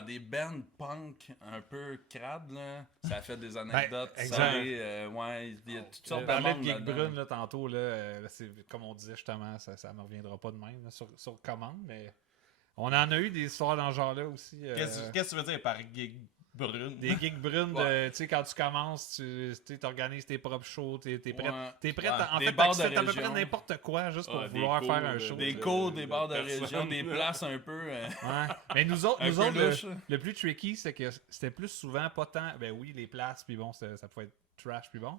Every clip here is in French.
dans des bands punk un peu crades, là, ça fait des anecdotes. exact. Il y a toutes sortes On de parlait de monde Geek là-dedans. Brune là, tantôt, là, c'est, comme on disait justement, ça ne me reviendra pas de même là, sur commande, mais on en a eu des histoires dans ce genre-là aussi. Qu'est-ce que tu veux dire par gig brune? Des gigs brunes, tu sais, quand tu commences, tu organises tes propres shows, t'es prêt. Ouais. T'es prêt, Ouais. en Des fait, bars de t'acceptes à peu près région. n'importe quoi juste pour Des vouloir cours faire un de- show. Des de- cours, de des bars de personnes. région, des places un peu. Ouais. Mais nous autres, Un peu louche, là. le plus tricky, c'est que c'était plus souvent pas tant. Ben oui, les places, puis bon, ça pouvait être trash, puis bon.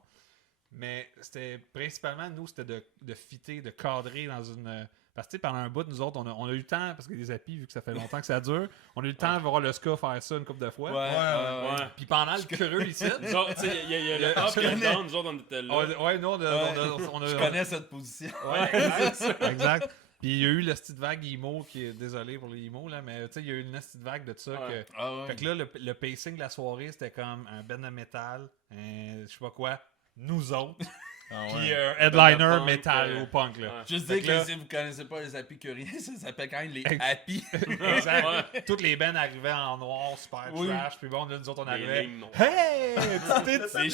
Mais c'était principalement, nous, c'était de fitter, de cadrer dans une. Parce que, tu sais, pendant un bout, nous autres, on a eu le temps, parce que les appuis, vu que ça fait longtemps que ça dure, on a eu le temps de voir le ska faire ça une couple de fois. Ouais. Puis pendant le creux ici. Nous autres, tu sais, il y a le up et le down, nous autres, on était là. Ouais, nous, on a. Je connais cette position. Ouais, exact. Puis il y a eu la petite vague emo qui est désolé pour les emo là, mais tu sais il y a eu une petite vague de ça Ouais. que fait que là le pacing de la soirée c'était comme un band de métal, je sais pas quoi, nous autres, puis headliner punk, métal ou punk là. ouais. Juste Fait dire que là- que si vous connaissez pas les Épicuriens, ça s'appelle quand même les Happy. Exact. Toutes les bands arrivaient en noir, super Oui. trash, puis bon là, nous autres on Les arrivait. lignes noires. Hey! les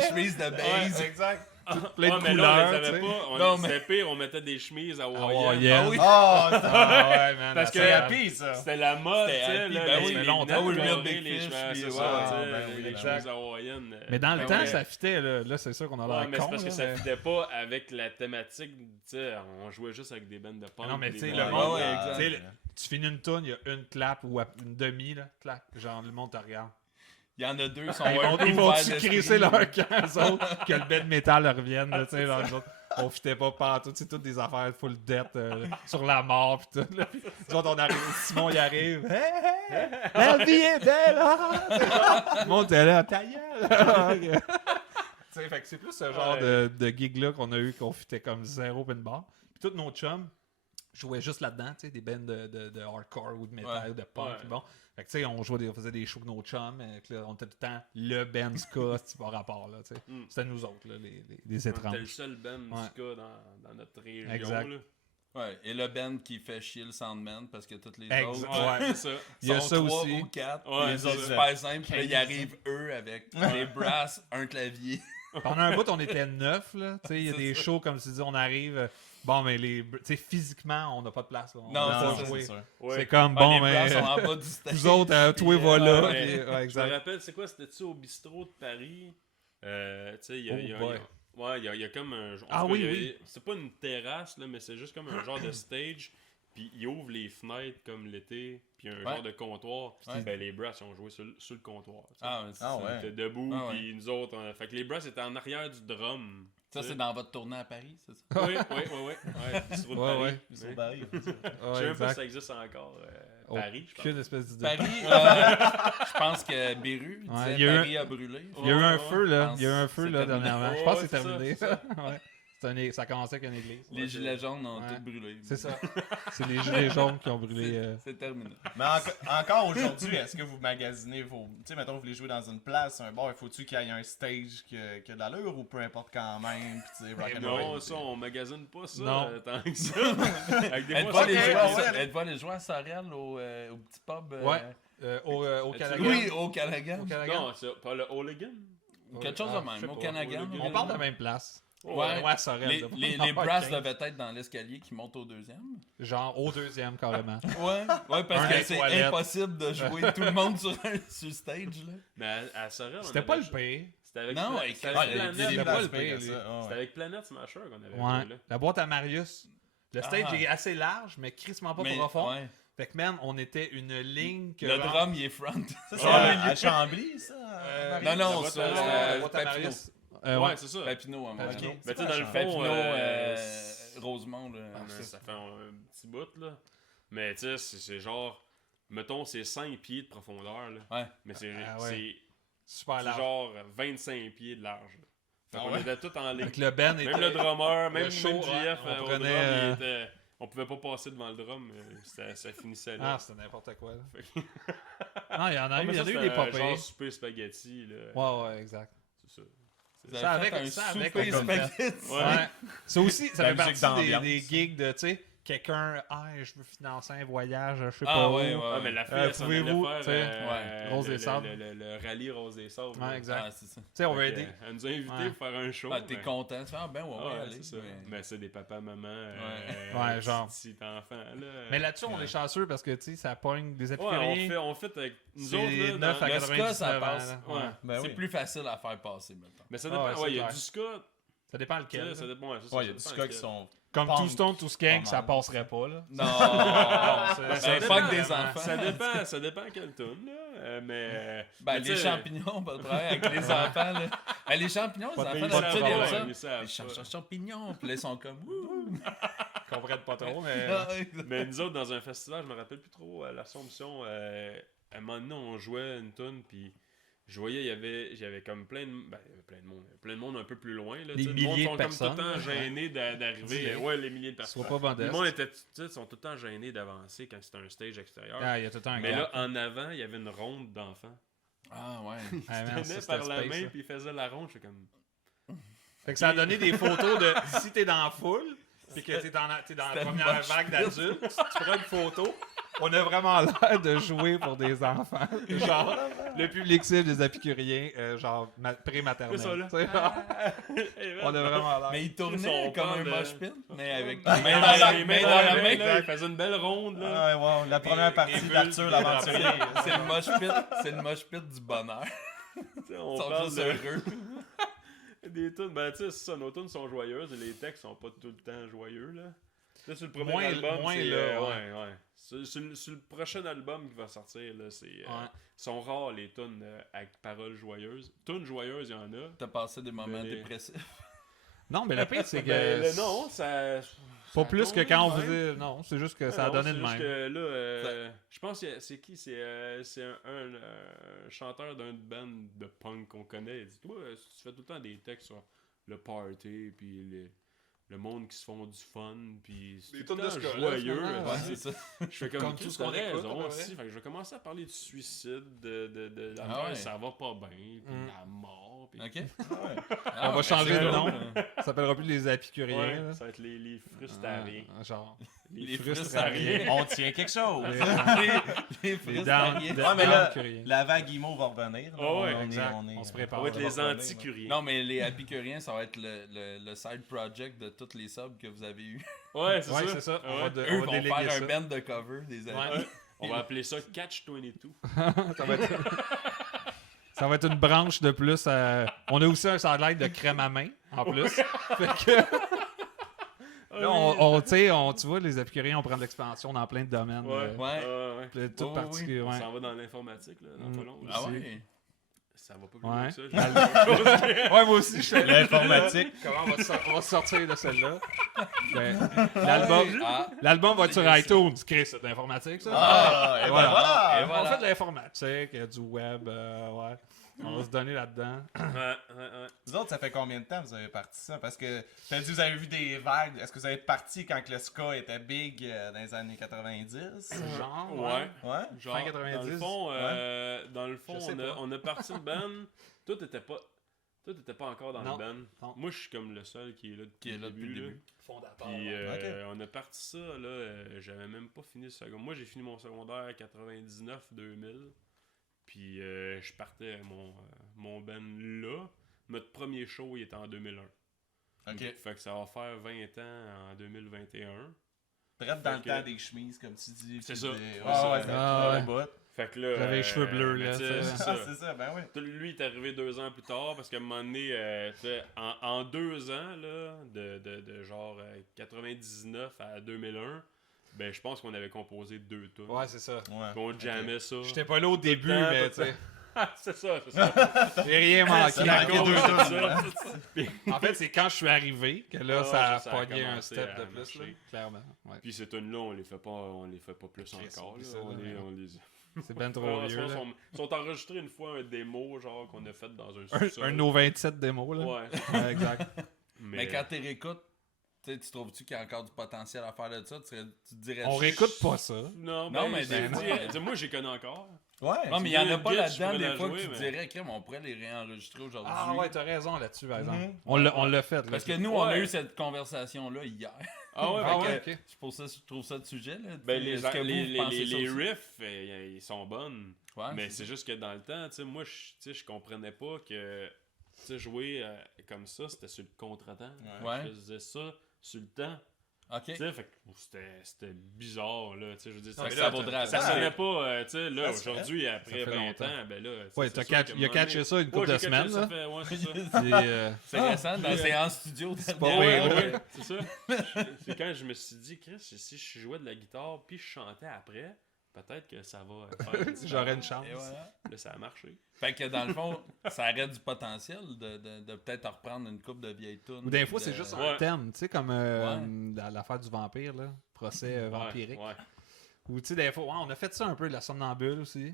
chemises de base. Exact. Plein de mais là, on les couleurs, avait tu sais. pas. Non, mais- C'était pire, on mettait des chemises hawaïennes. Hawaïennes. Ah oui. Ah, Ah ouais, man. Parce que c'est la happy, ça. C'était la mode, tu C'était sais, happy, là, ben les- oui, les mais longtemps, lunettes oui, le dorées, Big les Fish, cheveux, puis c'est ouais, ça, tu sais, ben oui, les ben chemises hawaïennes. Mais dans le Ben temps, ouais. ça fitait, là c'est sûr qu'on a Ouais, l'air mais con. c'est parce que là, ça mais- fitait pas avec la thématique, tu sais, on jouait juste avec des bandes de punk. Non, mais des tu sais, bandes le de- monde, ouais, exact. tu sais, tu finis une toune, il y a une clap ou une demi, là, clap, genre le monde te regarde. Il y en a deux qui sont Ils un vont, peu ils vont ouverts crisser d'esprit. leur camp, eux autres, que le bed métal revienne, là, tu sais, genre, nous autres, on fitait pas partout, c'est toutes des affaires full death, sur la mort, pis tout, là. Nous autres, on arrive, Simon, il arrive, hey, la vie est belle, hein? Le monde était là, ta gueule! Tu sais, fait que c'est plus ce genre de gig-là qu'on a eu, qu'on fitait comme zéro open bar. Puis tous nos chums jouaient juste là-dedans, tu sais, des bands de hardcore ou de metal Ouais. ou de punk. Ouais. Puis bon, fait que tu sais, on faisait des shows avec nos chums, puis là, on était tout le temps le band ska, c'est pas rapport, là, tu sais. Mm. C'était nous autres, là, les On était le étranges. seul band Ouais. du ska dans notre région. Exact. Là. Ouais, et le band qui fait chier le Soundman parce que toutes les Exact. autres Ouais. c'est ça. Il y a sont ça 3 aussi. ou 4. Ouais, les c'est autres ça. super simples. Puis là, ils arrivent eux avec des brasses, un clavier. Pendant un bout, on était 9, là, tu sais, il y a C'est des ça. shows, comme tu dis, on arrive, bon, mais tu sais, physiquement, on n'a pas de place, là. On Non, peut pas c'est ça, jouer. c'est sûr. Ouais. C'est comme, Ah, bon, les brasses sont mais en bas du stage. vous autres, toi, Puis, voilà. ouais. puis- ouais, Je me exact. rappelle, c'est quoi, c'était-tu au bistrot de Paris? Tu sais, il y a, Oh il y a- boy. ouais, il y a comme un... en Ah tout cas, oui, il y a- oui. C'est pas une terrasse, là, mais c'est juste comme un genre de stage. Puis il ouvre les fenêtres comme l'été, puis un genre de comptoir. Puis Ouais. ben, les Brass ils ont joué sur le comptoir. tu sais. Ah, c'est Ah ça. ouais. Ils étaient debout, Ah ouais. puis nous autres... fait que les Brass étaient en arrière du drum. Ça, tu sais. c'est dans votre tournée à Paris, c'est ça? Oui, ouais. Bistrot de Ouais, Paris. ouais. Sur Ouais. Paris, on va dire. Je Ouais, sais même pas exact. si ça existe encore. Paris, je pense. Aucune espèce d'idée. Paris, je pense que Beru, Ouais, disait il y a eu Paris a brûlé. Il y a eu un Ouais, feu, là. pense Il y a eu un feu, c'est là, terminé. dernièrement. Je Ouais, pense que c'est c'est ça, terminé. c'est ça. Ouais. Ça a commencé avec une église. Les gilets jaunes ont Ouais. tous brûlé. C'est ça. C'est les gilets jaunes qui ont brûlé. C'est terminé. Mais encore aujourd'hui, est-ce que vous magasinez vos. Tu sais, mettons, vous voulez jouer dans une place, un bar, il faut-tu qu'il y ait un stage qui a de l'allure ou peu importe quand même? Puis, tu sais, rock and Non, roll. ça, on magasine pas ça Non. Tant que ça. Avec des Êtes-vous fois, allé ok, jouer- ouais, ouais. êtes-vous allé jouer à Sorel au petit pub? Ouais. Au Canada. Oui, au Callaghan. Au Canada. Non, c'est pas le Hooligan. Quelque chose de Ah, je même, sais au pas. Callaghan. On On parle de la même place. Ouais. Ouais, Sorel. Les, là. les Ah, brasses 15. devaient être dans l'escalier qui monte au deuxième. Genre au deuxième, carrément. Ouais, parce Un que des c'est toilettes. impossible de jouer tout le monde sur le stage. Là. Mais à Sorel, on C'était avait pas le joué- pire. C'était avec, Non, c'était avec- avec ouais, Planet. Il y a des C'était pas places le pires pire, que ça. Ah, C'était ouais. avec Planet Smasher qu'on avait Ouais. joué, là. La boîte à Marius. Le stage Ah. est assez large, mais crissement pas Mais, profond. ouais. Fait que même, on était une ligne que. Le genre- drum, il est front. Ça, c'est Ouais. à Chambly, ça? Non, non, boîte ça, à- la c'est boîte à Papineau. Marius. Ouais, Ouais. c'est ça. Papineau, à Montréal. Ok. Mais tu sais, C'est dans pas le cher. fond, Papineau, Rosemont. Là. ça fait un petit bout, là. Mais tu sais, c'est genre... Mettons, c'est 5 pieds de profondeur, là. Ouais. Mais c'est Ah ouais. c'est Super large. genre 25 pieds de large. là. Fait Ah qu'on ouais? était tous en ligne. Fait que le Ben était. Même le drummer, même show, même JF on au prenait, drum, il était... On pouvait pas passer devant le drum, ça finissait là. Ah, c'était n'importe quoi. Là. Fait que- Non, il y en a eu, mais il y en ça, a eu c'était des un popées. genre souper spaghetti, là. Ouais, exact. C'est ça. Vous Ça avez avec- fait un ça avec souper comme spaghetti. Ouais. Ouais. Ça aussi, ça La fait musique partie d'ambiance. des gigs de, tu sais, quelqu'un, je veux financer un voyage, je sais Ah, pas ouais, où. ouais. Ah, mais la fille, elle s'en allait pouvez-vous, faire tu sais, Rose des Sables. le rallye Rose des Sables. Ouais, exact. Ah, c'est ça. Tu sais, on veut Fait que, aider. Elle nous a invités Ouais. pour faire un show. Ah, t'es mais- content. Tu fais, ben ouais, Ah, ouais, allez. c'est ça. mais- Mais c'est des papas, mamans. Ouais, genre. Petit enfant, là. Mais là-dessus, on est chanceux parce que, tu sais, ça pogne des Ouais, épicuriens. on fait avec nous C'est autres, là. 9 à le 99 ska, ça ans, passe. là. Ouais. Ouais. Ben c'est oui. plus facile à faire passer, maintenant. Mais ça Ah, dépend. ouais, Ouais, il y c'est a clair. du ska. Ça dépend Tu lequel. sais, ça là. dépend. Ouais, c'est ça, Ouais, il y a ça du dépend ska qui lequel. sont. Comme Punk. Tout Stone, Tout Skank, Pas ça mal. passerait pas, là. Non! ça ça dépend, fuck des hein. enfants. Ça dépend quelle tune, là. Mais. Ben, mais les tu sais, champignons, pas de problème avec les enfants, là. Ben, les champignons, les Pas de- enfants, pas de d'habitude, ils aiment problème. ça. Ils savent Les pas. champignons, puis là, ils sont comme... Ouh. Ils comprennent pas trop, mais. Mais nous autres, dans un festival, je me rappelle plus trop, à l'Assomption, à un moment donné, on jouait une tune, puis je voyais, j'avais comme plein de monde un peu plus loin. Là, Des tu sais, le monde milliers sont de comme tout le temps personnes. gênés d'arriver. Dis-le. Ouais, les milliers de personnes. Sois pas Le modeste. monde était, tu sais, sont tout le temps gênés d'avancer quand c'est un stage extérieur. Ah, il y a tout le temps un Mais gap. là, en avant, il y avait une ronde d'enfants. Ah, ouais. Ah, Ils man, tenaient ça, c'était par la space, main, ça. puis ils faisaient la ronde. J'étais comme... Fait que ça a donné des photos de si t'es dans la foule, puis que t'es dans la C'était première moche. vague d'adultes, tu prends une photo. On a vraiment l'air de jouer pour des enfants. Genre, le public cible des épicuriens, genre pré-maternelle. C'est ça, là. Tu sais, genre, on a vraiment l'air. Mais ils Ils tournaient sont comme pas un de- mosh pit, mais avec Les les mains mains dans dans la main. là, ils faisaient une belle ronde, là. Ah, ouais, wow, la première partie et d'Arthur l'aventurier. C'est le mosh pit, c'est le mosh pit du bonheur. Tu sais, on Ils sont parle juste de... heureux. Des tunes, ben tu sais, c'est ça, nos tunes sont joyeuses et les textes sont pas tout le temps joyeux, là. Là, sur le premier Moins- album, moins c'est... là, ouais. Sur le prochain album qui va sortir, là, c'est... sont rares les tunes avec paroles joyeuses. Tunes joyeuses, il y en a. T'as passé des moments Mais- dépressif. Non, mais le pire, c'est que. Ben, non, ça... Pas ça plus que tombe quand on de même. faisait. Non, c'est juste que ça a Non, donné c'est de juste même. que là, je pense que c'est qui? C'est un chanteur d'un band de punk qu'on connaît. Il dit, toi, tu fais tout le temps des textes sur le party, puis le monde qui se font du fun, puis c'est Des tout le tunes de temps ska, là, joyeux. finalement, Ouais, tu c'est sais. ça. Je fais comme Comme tout tout ce ce qu'on écoute, raison ouais. aussi. Fait que je vais commencer à parler du suicide, de la Ah mort, ouais. ça va pas bien, puis Mm. la mort, puis... Ok. On va changer de nom. nom. Ça s'appellera plus les épicuriens. Ouais, là. ça va être les frustariens. Genre. Les frustariens. On tient quelque chose. Les Les frustariens. Ouais, mais là, Down-curiens. la vague IMO va revenir. là. Ah ouais, exact. On On se Ça prépare. va être les va revenir, anticuriens. Non, mais les épicuriens, ça va être le side project de toutes les subs que vous avez eu. Ouais, c'est Ouais, ça. c'est ça. Ah On ouais. va, de- Eux on va vont déléguer faire ça. un band de cover des amis. Ouais. On va appeler ça Catch 22. Ça va être... ça va être une branche de plus. On a aussi un sideline de crème à main, en plus. Fait que... Là, tu sais, tu vois, les épicuriens, on prend de l'expansion dans plein de domaines. Ouais. Ouais. Ouais. Tout Oh, particulier, On ouais. s'en va dans l'informatique, là, dans pas long. Ah aussi. ouais? Ça va pas plus Ouais. loin que ça. Ouais, moi aussi, je suis L'informatique. Comment on va sortir de celle-là? L'album Ah, l'album va être sur iTunes. Chris, c'est de l'informatique, ça? Ah, et Voilà. voilà. Et On voilà. fait de l'informatique, du web, ouais. On va se donner là-dedans. Ouais. Vous autres, ça fait combien de temps que vous avez parti ça? Parce que t'as dit que vous avez vu des vagues. Est-ce que vous avez parti quand que le ska était big dans les années 90? Genre, Ouais. Ouais? Genre, Fin 90. dans le fond Je sais pas. on a parti le band. Toi, t'étais pas encore dans Non. le band. Non. Moi, je suis comme le seul qui est là depuis, le début. Fondateur. Puis ouais. on a parti ça, là, j'avais même pas fini le secondaire. Moi, j'ai fini mon secondaire 99-2000. Puis je partais à mon band là. Notre premier show, il était en 2001. Ok. Fait que ça va faire 20 ans en 2021. Bref, dans le Fait que- temps des chemises, comme tu dis. C'est puis ça. des- C'est Ouais, ça. ouais, ça Ah, fait ouais. le bout. Fait que là. J'avais les cheveux bleus, mais là, tu sais, ça. c'est Ah, ça. c'est ça, ben oui. Lui, il est arrivé 2 ans plus tard parce qu'à un moment donné, tu sais, en 2 ans, là, de genre 99 à 2001, ben je pense qu'on avait composé 2 tunes. Ouais, c'est ça. Ouais. Puis on jammait ça. J'étais pas là au début, temps, mais tout tu sais, c'est ça. j'ai rien manqué. Ça manquait D'accord, deux c'est tunes. ça. En fait, c'est quand je suis arrivé que là, Ah, ça a ça a pogné un commencé step à de plus, là, marcher. clairement. Ouais. Puis ces tunes-là, on les fait pas plus Chris, encore. oublie là. ça, là, mais- On les... C'est ben trop Ouais, vieux, là. sont enregistrés une fois un démo genre qu'on a fait dans un Un sous-sol. de nos 27 démos, là. Ouais. Ouais, exact. Mais quand tu réécoutes, tu trouves-tu qu'il y a encore du potentiel à faire de ça? Tu te dirais... On réécoute pas ça. Non, Non, mais mais des fois- moi j'ai connu encore. Ouais. Non, mais il y en a une pas guide, là-dedans je pourrais des la fois jouer, que tu mais- dirais, crème, on pourrait les réenregistrer aujourd'hui. Ah ouais, t'as raison là-dessus, par exemple. Mhm. On l'a fait, là. Parce que nous, on a Ouais. eu cette conversation-là hier. Ah ouais, Ah fait ouais, que- ok. C'est pour ça que je trouve ça de sujet. Là. Ben, Est-ce que vous pensez ça les aussi? riffs, ils sont bonnes. Ouais, Mais c'est juste que dans le temps, tu sais, moi, je comprenais pas que tu sais, jouer comme ça, c'était sur le contre-temps. Ouais. Je faisais ça sur le temps. Ok. Tu sais, fait que c'était bizarre, là. Tu sais, je veux dire, Fait que là, ça vaudrait ça la peine. sonnait pas, tu sais, là, Ça se aujourd'hui, après fait 20 longtemps. ans, ben là. Ouais, c'est sûr il a catché ça une couple de j'ai catché semaines. ça Là. fait- ouais, c'est ça. C'est, C'est récent, dans c'est en studio. pas Ouais, pire, ouais, c'est ça. C'est quand je me suis dit, Chris, si je jouais de la guitare puis je chantais après, peut-être que ça va faire une différence. J'aurais une chance. Et voilà. Là, ça a marché. Fait que dans le fond, ça aurait du potentiel de peut-être reprendre une coupe de vieilles tunes. Ou des fois, de- c'est juste Ouais. un thème, tu sais, comme l'affaire du vampire, là, procès vampirique. Ouais. Ou tu sais, des fois, ouais, on a fait ça un peu, de la somnambule aussi.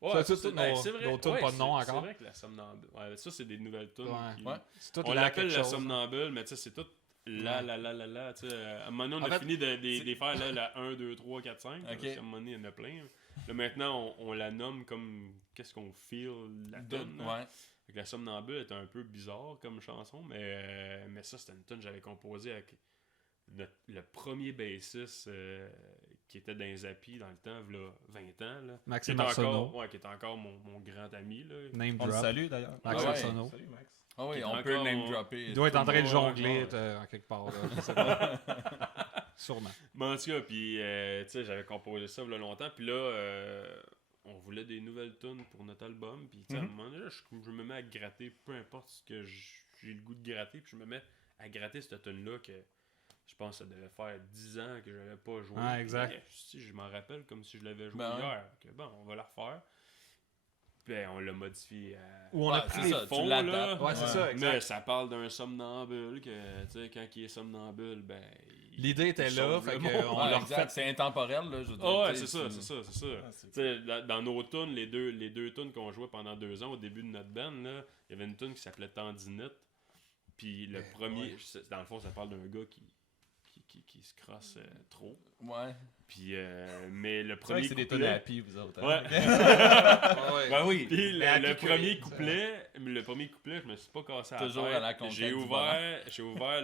Ouais, Ça, ça, c'est ben, nos- c'est vrai. nos tunes Ouais, pas de nom c'est encore. vrai que la somnambule. Ouais, ça, c'est des nouvelles tunes. Ouais. qui- Ouais. C'est tout On là l'appelle quelque la chose. somnambule, mais tu sais, c'est tout la. Tu sais, à un moment donné, on En a fait, fini de faire là, la 1, 2, 3, 4, 5. Parce Ok. qu'à un moment donné, il y en a plein. Là, maintenant, on la nomme comme qu'est-ce qu'on feel la tune. là. Ouais. Fait que la somnambule est un peu bizarre comme chanson, mais ça, c'était une tune que j'avais composée avec le premier bassiste qui était dans Zappy dans le temps, là, 20 ans. Là, Maxime qui était Arsenault. encore, ouais, qui était encore mon grand ami. Là. Name On le drop. salue d'ailleurs. Max Ah ouais. Arsenault. Salut Max. Ah oui, Qui est on peut encore- name dropper. Il doit être en train de Ouais, jongler ouais. en quelque part. Là, je sais pas. Sûrement. Mais en tout cas, puis, tu sais, j'avais composé ça il y a longtemps, puis là, on voulait des nouvelles tunes pour notre album, puis tu sais, à un moment donné, là, je me mets à gratter, peu importe ce que j'ai le goût de gratter, puis je me mets à gratter cette tune-là que je pense que ça devait faire 10 ans que je n'avais pas joué. Ah, Puis, exact. si je m'en rappelle comme si je l'avais joué Ben ouais. hier, que bon, on va la refaire. Ben, on l'a modifié à... Ou on a Ouais, pris c'est les ça, tu fonds, l'adaptes. là. Ouais, c'est Ouais. ça, exact. Mais ça parle d'un somnambule, que, tu sais, quand il est somnambule, ben... L'idée était il là, sauve fait le qu'on monde. Ouais, l'a exact, refait. c'est intemporel. Là, je veux dire, Ah ouais, tu sais, c'est ça. Ah, c'est- Tu sais, dans nos tunes, les deux tunes qu'on jouait pendant 2 ans au début de notre band, là, il y avait une tune qui s'appelait Tendinite. Puis le premier, dans le fond, ça parle d'un gars qui se crosse trop. Ouais. Puis, mais le C'est vrai premier que c'est des couplet... tonnes happy, vous autres. hein? Ouais. Ben oui. Puis Mais le happy premier curry, couplet, je me suis pas cassé Toujours la tête. à la conquête J'ai du ouvert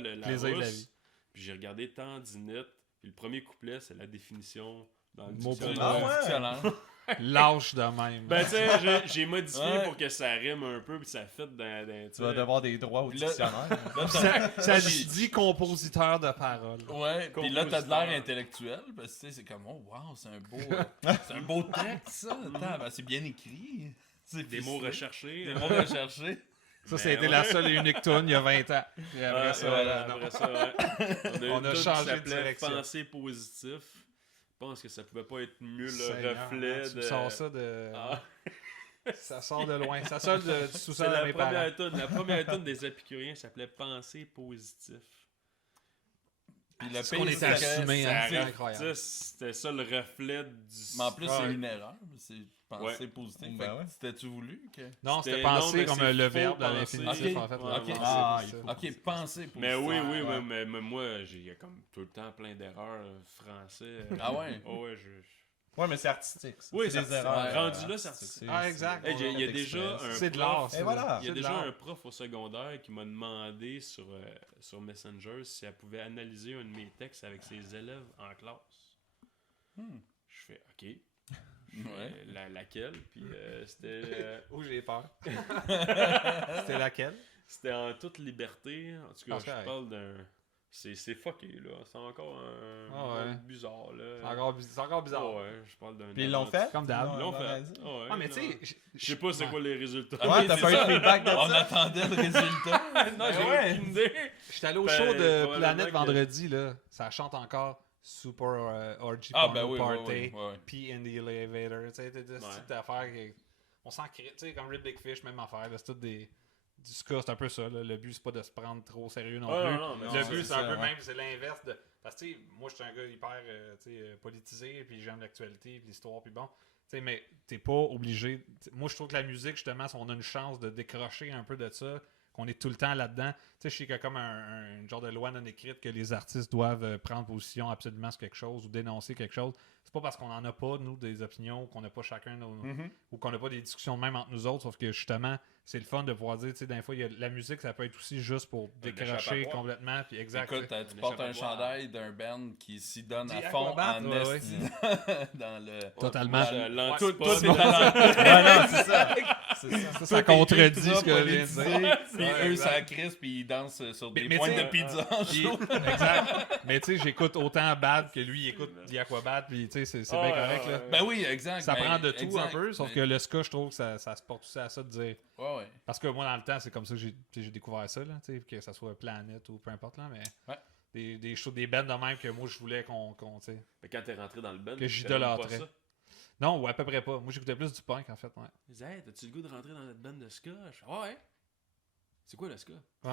la Plaisir de la rousse, vie. puis j'ai regardé Tendinite. Puis le premier couplet, c'est la définition dans le Mot pour dictionnaire. mot. Ah ouais? Excellent. Lâche de même. Ben, tu sais, j'ai modifié Ouais. pour que ça rime un peu, puis ça fit dans tu Tu vas sais. devoir des droits au Puis là- dictionnaire. Là, Ça se dit compositeur de paroles. Ouais, puis là, t'as de Compositeur. l'air intellectuel, parce que tu sais, c'est comme, oh wow, c'est un beau, c'est un beau texte, ça. Attends, ben, c'est bien écrit. C'est Des ficelé. mots recherchés. Des mots recherchés. Ça, Mais ça a été ouais. la seule et unique tune il y a 20 ans. Et après Ouais, ça, voilà, non. après ça, ouais. On a une tune changé qui de s'appelait direction. Penser positif. Je pense que ça pouvait pas être mieux le Seigneur, reflet tu de... sors ça de... Ah, Ça sort de loin. Ça sort du c'est sous-sol de la mes parents. première tune. La première tune des Épicuriens s'appelait Penser positif. Puis le Ce qu'on pire, est c'est que assumé, ça hein, arrive. c'est incroyable. Tu sais, c'était ça le reflet du... Mais en plus, Ouais. c'est une erreur. C'est penser Ouais. positif. Ben Fait que ouais. C'était-tu voulu que... Non, C'était- c'était non, pensé mais comme c'est le faux verbe dans penser. l'infinitif, Ok, en fait. ok. Ouais, Ah, c'est il ça. faut- Ok, penser positif. Mais oui, Ouais. mais moi, j'ai comme tout le temps plein d'erreurs français. Ah ouais? Oh, ouais, Ouais, mais c'est artistique. ça. Oui, c'est c'est des erreurs. artistique. Rendu là, c'est artistique. Ah, exact. Hey, il y a Fait déjà exprès. un C'est de prof- l'art. Et voilà. Il y a C'est de déjà l'art. un prof au secondaire qui m'a demandé sur Messenger si elle pouvait analyser un de mes textes avec ses élèves en classe. Hmm. Je fais OK. Je Ouais. fais, laquelle? Puis c'était Oh, j'ai peur. C'était laquelle? c'était en toute liberté. En tout cas, Ah, c'est je correct. parle d'un. C'est fucké, là. C'est encore un. Ah ouais. bizarre, là. C'est encore bizarre. Ah ouais, je parle d'un. Puis ils l'ont fait? Comme d'hab. Ils l'ont fait. vas-y. Ah ouais, Ah, mais non. tu sais... Je sais pas c'est quoi les résultats. Ouais, t'as c'est pas eu de ça. feedback de On ça? attendait le résultat. non, j'ai ouais. aucune idée. J'étais allé au Ben, show de probablement Planète que- vendredi, là. Ça chante encore Super Orgy Ah, Porno ben oui, Party, oui, oui. P in the Elevator. Tu sais, c'est ce Ouais. type d'affaires. On s'en crée. Tu sais, comme Red Big Fish, même affaire. là, C'est tout du ska, c'est un peu ça. Là. Le but, c'est pas de se prendre trop sérieux non Ah, plus. non, mais Le non, but, c'est c'est un ça, peu ouais. même, c'est l'inverse de. Parce que, tu sais, moi, je suis un gars hyper politisé, puis j'aime l'actualité, puis l'histoire, puis bon. Tu sais, mais t'es pas obligé. Moi, je trouve que la musique, justement, si on a une chance de décrocher un peu de ça, qu'on est tout le temps là-dedans. Tu sais, je sais qu'il y a comme un genre de loi non écrite que les artistes doivent prendre position absolument sur quelque chose ou dénoncer quelque chose. c'est pas parce qu'on en a pas, nous, des opinions, ou qu'on n'a pas chacun nos, Mhm. ou qu'on n'a pas des discussions même entre nous autres, sauf que justement, c'est le fun de pouvoir dire, tu sais, des fois, la musique, ça peut être aussi juste pour décrocher échappatoire. complètement, puis exact. Écoute, tu sais. tu portes un échappatoire. chandail d'un band qui s'y donne à Dis fond Aquabat, en ouais, esti dans le... Totalement. L'antipode. Toi, t'es dans Ouais, non, c'est ça. C'est ça. Ça contredit ce que je viens de dire. Puis Ouais, eux, exact. ça crispe, puis ils dansent sur des Mais pointes tu sais, de pizza en Puis- show. exact. Mais tu sais, j'écoute autant Bad que lui, il écoute The Aquabat, puis tu sais, c'est bien correct, là. Ben oui, exact. Ça ben, prend de tout exact. un peu, sauf que le ska, je trouve que ça se porte aussi à ça de dire. Ouais, ouais. Parce que moi, dans le temps, c'est comme ça que j'ai découvert ça, là, tu sais, que ça soit Planète ou peu importe, là, mais Ouais. des shows, des bands de même que moi, je voulais qu'on tu sais. Mais quand t'es rentré dans le band, Que tu j'idolâtrais. savais pas ça. Non, ou à peu près pas. Moi, j'écoutais plus du punk, en fait, ouais. Ils disaient, hey, t'as-tu le goût de rentrer dans notre band de ska? Je fais, ouais. C'est quoi le ska? Ouais.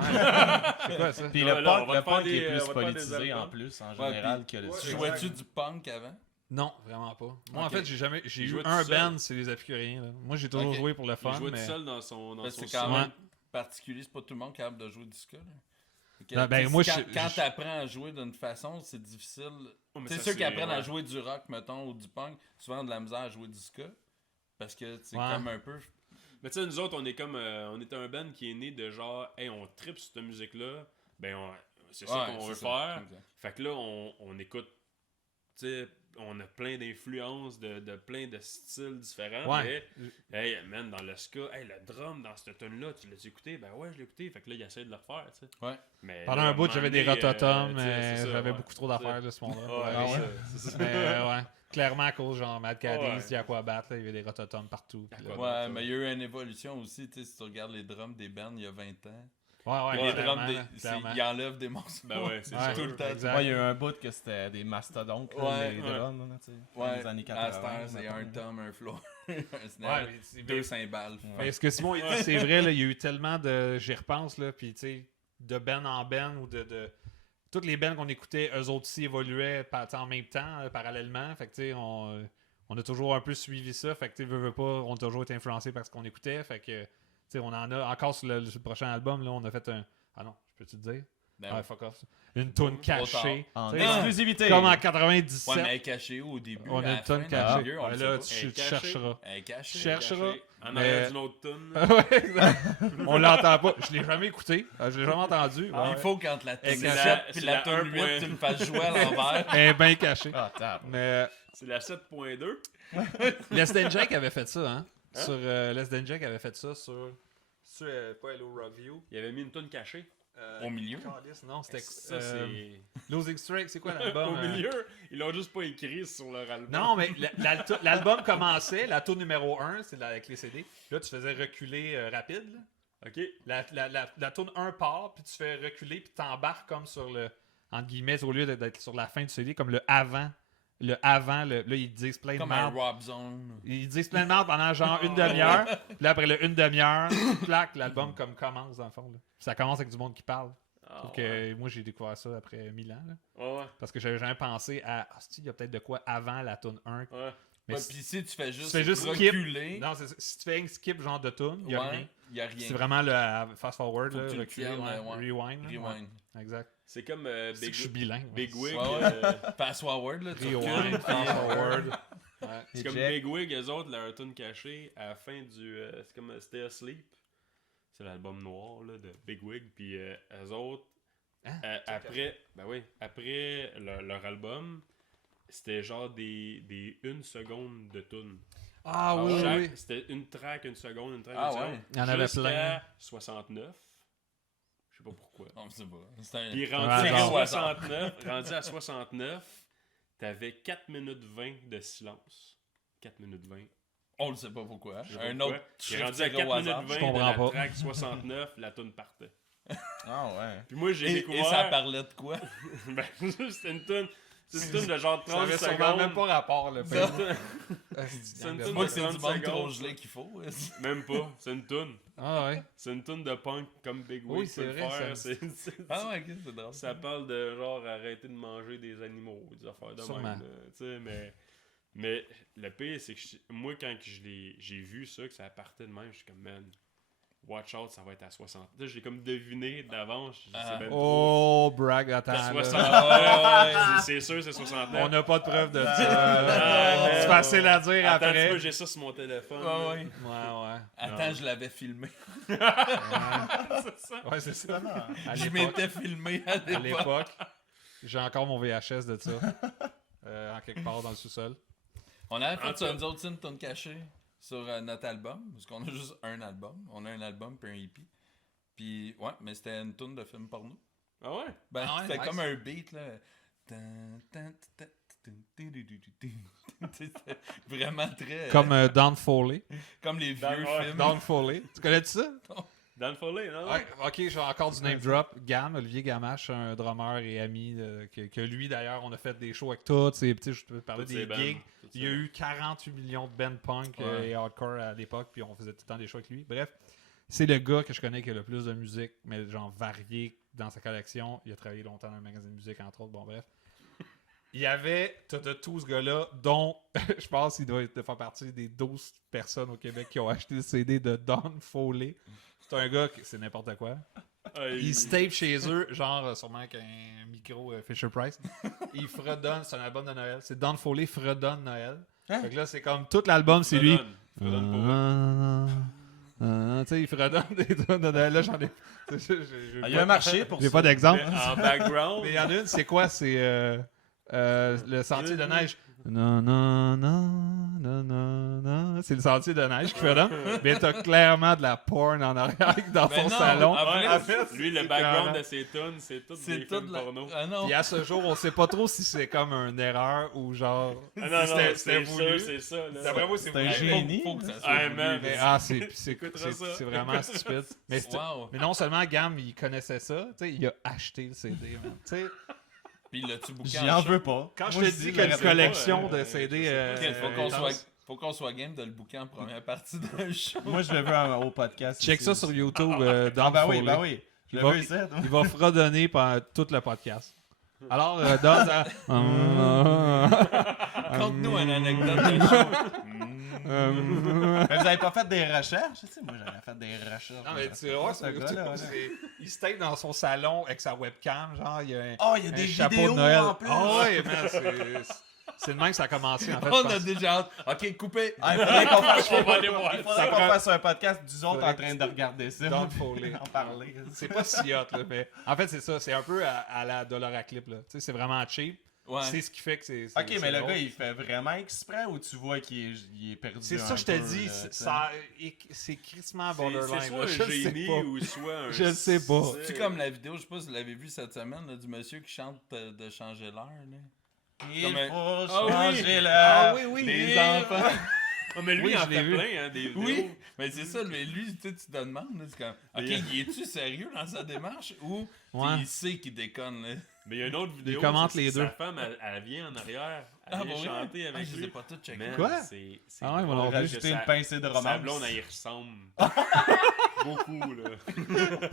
C'est quoi ça? Puis Là, le là, on punk, va le te faire punk des- est on plus va te faire des politisé en albums. plus, en Ouais, général, puis- que le ouais, ska. Jouais-tu du punk avant? Non, vraiment pas. Moi, en Ok. fait, j'ai Il eu jouait un tout seul. band, c'est les Épicuriens, là. Moi, j'ai toujours Ok. joué pour le fun, Il jouait mais... tout seul dans son Parce que son c'est quand son- même particulier, c'est pas tout le monde capable de jouer du ska. Là. Fait que, Ben, ben, tu sais, moi, quand je- t'apprends à jouer d'une façon, c'est difficile. Oh, mais C'est ça, ceux qui apprennent à ouais. jouer du rock, mettons, ou du punk, souvent ont de la misère à jouer du ska. Parce que c'est Ouais. comme un peu. Mais tu sais, nous autres, on est comme. On est un band qui est né de genre, hey, on tripe sur cette musique-là. Ben, c'est ça Ouais, qu'on c'est veut ça. faire. Exact. Fait que là, on écoute. Tu sais, on a plein d'influences de plein de styles différents. Ouais. Mais, hey, man, dans le ska, hey, le drum dans cette tune-là, tu l'as écouté? Ben ouais, je l'ai écouté. Fait que là, il essaie de le refaire, tu sais. Ouais. Mais Pendant là, un bout, moment j'avais des donné, rototoms, tu sais, mais c'est ça, j'avais ouais. beaucoup trop d'affaires de ce monde-là. Ouais, Ah ouais? c'est ça. Mais ouais, clairement à cause genre Mad Caddies, Ouais. The Aquabat, là, il y avait des rototoms partout. puis là- Ouais, mais il y a eu une évolution aussi. Tu sais, si tu regardes les drums des bands il y a 20 ans, Ouais, les clairement, drums, là, clairement. ils enlèvent des morceaux. Ben ouais, c'est Ouais. ça. tout le temps. Exact. Ouais, il y a eu un bout que c'était des mastodontes, là, Ouais, les ouais. drums, là, tu sais. Dans Ouais, les années à cette 80. heure, c'est un mettons. tom, un floor, un snare, Ouais, mais c'est- deux cymbales. mais ce que Simon il dit, c'est vrai, là, il y a eu tellement de. J'y repense, là, puis tu sais, de ben en ben ou de. Toutes les bands qu'on écoutait, eux autres aussi évoluaient en même temps, parallèlement. Fait que tu sais, on a toujours un peu suivi ça. Fait que tu sais, veux pas, on a toujours été influencé par ce qu'on écoutait. Fait que tu sais, on en a encore sur le prochain album, là, on a fait un. Ah non, je peux-tu te dire? Ben Ouais, ouais. fuck off. Une toune cachée. En Tu sais, exclusivité. Comme en Ouais, 97. mais elle est cachée où, au début? On à a la une tonne fin, cachée. dans le milieu, on Ouais, le là, sait tu Elle est cachée. chercheras. pas. Elle est cachée. Chercheras. En Mais- arrière d'une autre tune. Ouais, exact. On l'entend pas. Je l'ai jamais écouté. Je l'ai jamais entendu. Il Ouais. faut quand la C'est tune la- 7 puis c'est la la tune 8, 1. tu le fasses jouer à l'envers. Elle est bien cachée. Ah, tape. Mais C'est la 7.2. Les Dan Jack avait fait ça, hein? Sur Les Dan Jack avait fait ça sur pas Hello Rockview. Il avait mis une tune cachée. Au milieu? Non, c'était Ça, c'est. Losing Strike, c'est quoi l'album? Au milieu, ils l'ont juste pas écrit sur leur album. Non, mais l'album commençait, la tour numéro 1, c'est avec les CD. Là, tu faisais reculer rapide. Là. Ok. La tourne 1 part, puis tu fais reculer, puis t'embarques comme sur le. Entre guillemets, au lieu d'être sur la fin du CD, comme le avant. Là, ils disent plein de Comme un merde. Rob Zone. Ils disent plein de merde pendant genre une demi-heure. Puis là, après une demi-heure, clac, l'album comme commence dans le fond. Là. Puis ça commence avec du monde qui parle. Ah, Sauf ouais. que moi, j'ai découvert ça après 1000 ans. Là. Ouais, Parce que j'avais jamais pensé à. Ah, il y a peut-être de quoi avant la tune 1. ouais. Mais Ouais, si- puis si tu fais juste, tu fais juste skip. reculer, non, si tu fais un skip genre de tune, il n'y a ouais, rien. il y a rien. C'est vraiment le fast forward, Faut que là, tu le reculer, tiennes, ouais, ouais. rewind. là. Rewind. Ouais, exact. C'est comme C'est que Big, je suis bilingue. ouais. Big Wig. Ouais, ouais. Fast forward, là, tu Rewind, recules. fast forward. Ouais. C'est comme Eject. Big Wig, eux autres, leur tune cachée, à la fin du. C'est comme Stay Asleep. C'est l'album noir là, de Big Wig. Puis eux autres, Hein? après, ben oui, après leur album, c'était genre des 1 seconde de tune. Ah oui, Chaque- oui. C'était une track, une seconde, une track, Ah une ouais. seconde. Il y en avait jusqu'à plein. 69. Je sais pas pourquoi. Non, c'est pas. C'est un. Puis Ouais, rendu à genre. 69, t'avais 4 minutes 20 de silence. 4 minutes 20. On le sait pas pourquoi. Je sais pas Un pourquoi. autre Puis chiffre rendu à tiré 4 au minutes hasard. 20 de comprends la pas. track 69, la tune partait. Ah, ouais. Puis moi, j'ai Et découvert... ça parlait de quoi? Ben, c'était une tune... C'est une tune de genre Ça 30 avait sûrement secondes. même pas rapport, là. Ça. C'est une C'est tune moi de que c'est du 30 monde trop secondes. gelé qu'il faut. Même pas, c'est une tune. Ah ouais. C'est une tune de punk comme Big Wig Oui, peut c'est le vrai, faire. ça- Ah ouais, ok, c'est drôle. Ça parle de genre arrêter de manger des animaux, des affaires de Sûrement. même. là, tu sais, mais le pire, c'est que moi, quand j'ai vu ça, que ça partait de même, je suis comme, man, Watch out, ça va être à 60. Là, j'ai comme deviné d'avance. C'est ben trop. Oh, brag, attends. À là. 60. C'est sûr, c'est 69. On n'a pas de preuve de Ah, ça. C'est facile à dire Attends, après. tu vois, j'ai ça sur mon téléphone. Ouais. Ouais. Attends, je l'avais filmé. C'est ça. Ouais, c'est ça. À Je l'époque, m'étais filmé à à l'époque. l'époque, j'ai encore mon VHS de ça. En quelque part dans le sous-sol. On avait fait En ça, tout- nous autres, une tonne cachée sur notre album. Parce qu'on a juste un album. On a un album puis un EP. Puis, ouais, mais c'était une tonne de film porno. Ah ouais? Ben, Ah ouais, c'était nice. comme un beat, là. C'était vraiment très. Comme Don Foley. comme les vieux Ouais. films. Don Foley. Tu connais ça? Dan Foley, non? Ouais, ok, j'ai encore du name drop. Gam, Olivier Gamache, un drummer et ami, que lui d'ailleurs, on a fait des shows avec toutes ses petits, je peux parler Toutes des ces bands, gigs. toutes Il y a ces eu 48 millions de bands punk Ouais. et hardcore à l'époque, puis on faisait tout le temps des shows avec lui. Bref, c'est le gars que je connais qui a le plus de musique, mais genre varié dans sa collection. Il a travaillé longtemps dans un magazine de musique, entre autres. Bon, bref. Il y avait de tout ce gars-là, dont je pense qu'il doit faire partie des 12 personnes au Québec qui ont acheté le CD de Don Foley. C'est un gars, c'est n'importe quoi. Ah, Il se tape chez eux, genre sûrement avec un micro Fisher-Price. Il fredonne, c'est un album de Noël. C'est Don Foley fredonne Noël. Fait que là, c'est comme tout l'album, c'est lui. Fredonne pour eux. Tu sais, il fredonne des tonnes de Noël. Là, j'en ai. Il y a un marché pour J'ai ça. pas d'exemple. Mais en background. Mais il y en a une, c'est quoi? C'est le sentier de neige. Non, non, non, non, non, non. C'est le sentier de neige qui fait là. Mais t'as clairement de la porn en arrière dans Ben son non, salon. en Ouais, plus, en fait, lui, le c'est background carré. de ses tunes, c'est tout c'est des tout films la. porno. Ah non. Puis à ce jour, on sait pas trop si c'est comme une erreur ou genre. Ah non, c'était c'est voulu. sûr, c'est ça. Là. D'après moi, c'est C'est un voulu. génie. Faut que ça soit Ah, voulu. man. Mais, c'est Écouteras ça. c'est vraiment stupide. Mais, Wow. mais non seulement Gam, il connaissait ça, tu sais, il a acheté le CD. Man. Tu sais, Puis l'as-tu bouqué J'y en veux pas. quand je Moi, te dis dis le qu'il y a une reste collection pas, de CD. je sais pas. Ok, faut qu'on intense. soit. Faut qu'on soit game de le bouquer en première partie d'un show. Moi, je le veux au podcast. Check ici ça aussi. sur YouTube. Ah, Don ben oui, Foley. ben oui. Je Il le va- veux ici. Il va fredonner pendant tout le podcast. Alors, Don. Conte-nous une anecdote de show. Mais vous avez pas fait des recherches? Tu sais, moi, j'aurais fait des recherches. Non, mais tu vois, ce gars-là. là. il se tape dans son salon avec sa webcam. Genre, il y a un, Oh, il y a un des chapeau vidéos de Noël. en plus. Ah ouais, man, c'est de même que ça a commencé. En fait, je On pense. a déjà hâte. Ok, coupé. Ah, il faudrait qu'on fasse, On va aller voir. il faudrait Ça qu'on prend- fasse un podcast du autres en Faudrait train de regarder ça. Don Foley. En parler. C'est pas si hot, là, mais en fait, c'est ça. C'est un peu à la dollar clip, là. Tu sais, c'est vraiment cheap. Ouais. C'est ce qui fait que c'est. Ok, c'est mais le drôle. gars, il fait vraiment exprès ou tu vois il est perdu? C'est un ça, je te peu, dis. là, tu sais? C'est crissement C'est borderline. soit là. un Je le sais génie pas. ou soit un. Je le sais pas. C'est comme la vidéo, je sais pas si vous l'avez vu cette semaine, là, du monsieur qui chante de changer l'heure. là. Il Comme un- faut Ah oui. changer Ah l'heure. oui, oui. Les enfants. Ah, mais lui, Oui, il en je l'ai fait vu. plein, hein, des vidéos. Oui, mais c'est ça, mais lui, tu te demandes, là, c'est comme, ok, Mais- il est-tu sérieux dans sa démarche ou Ouais. il sait qu'il déconne, là? Mais il y a une autre vidéo. commente c'est les sa deux. femme, elle vient en arrière. Elle Ah, vient bon, chanter ouais? avec Je lui. les ai pas tous checkés. Man, Quoi? c'est Ah ouais, drôle moi non que plus. Rajouter sa- une pincée de Sa romance. blonde, elle y ressemble. Beaucoup, là.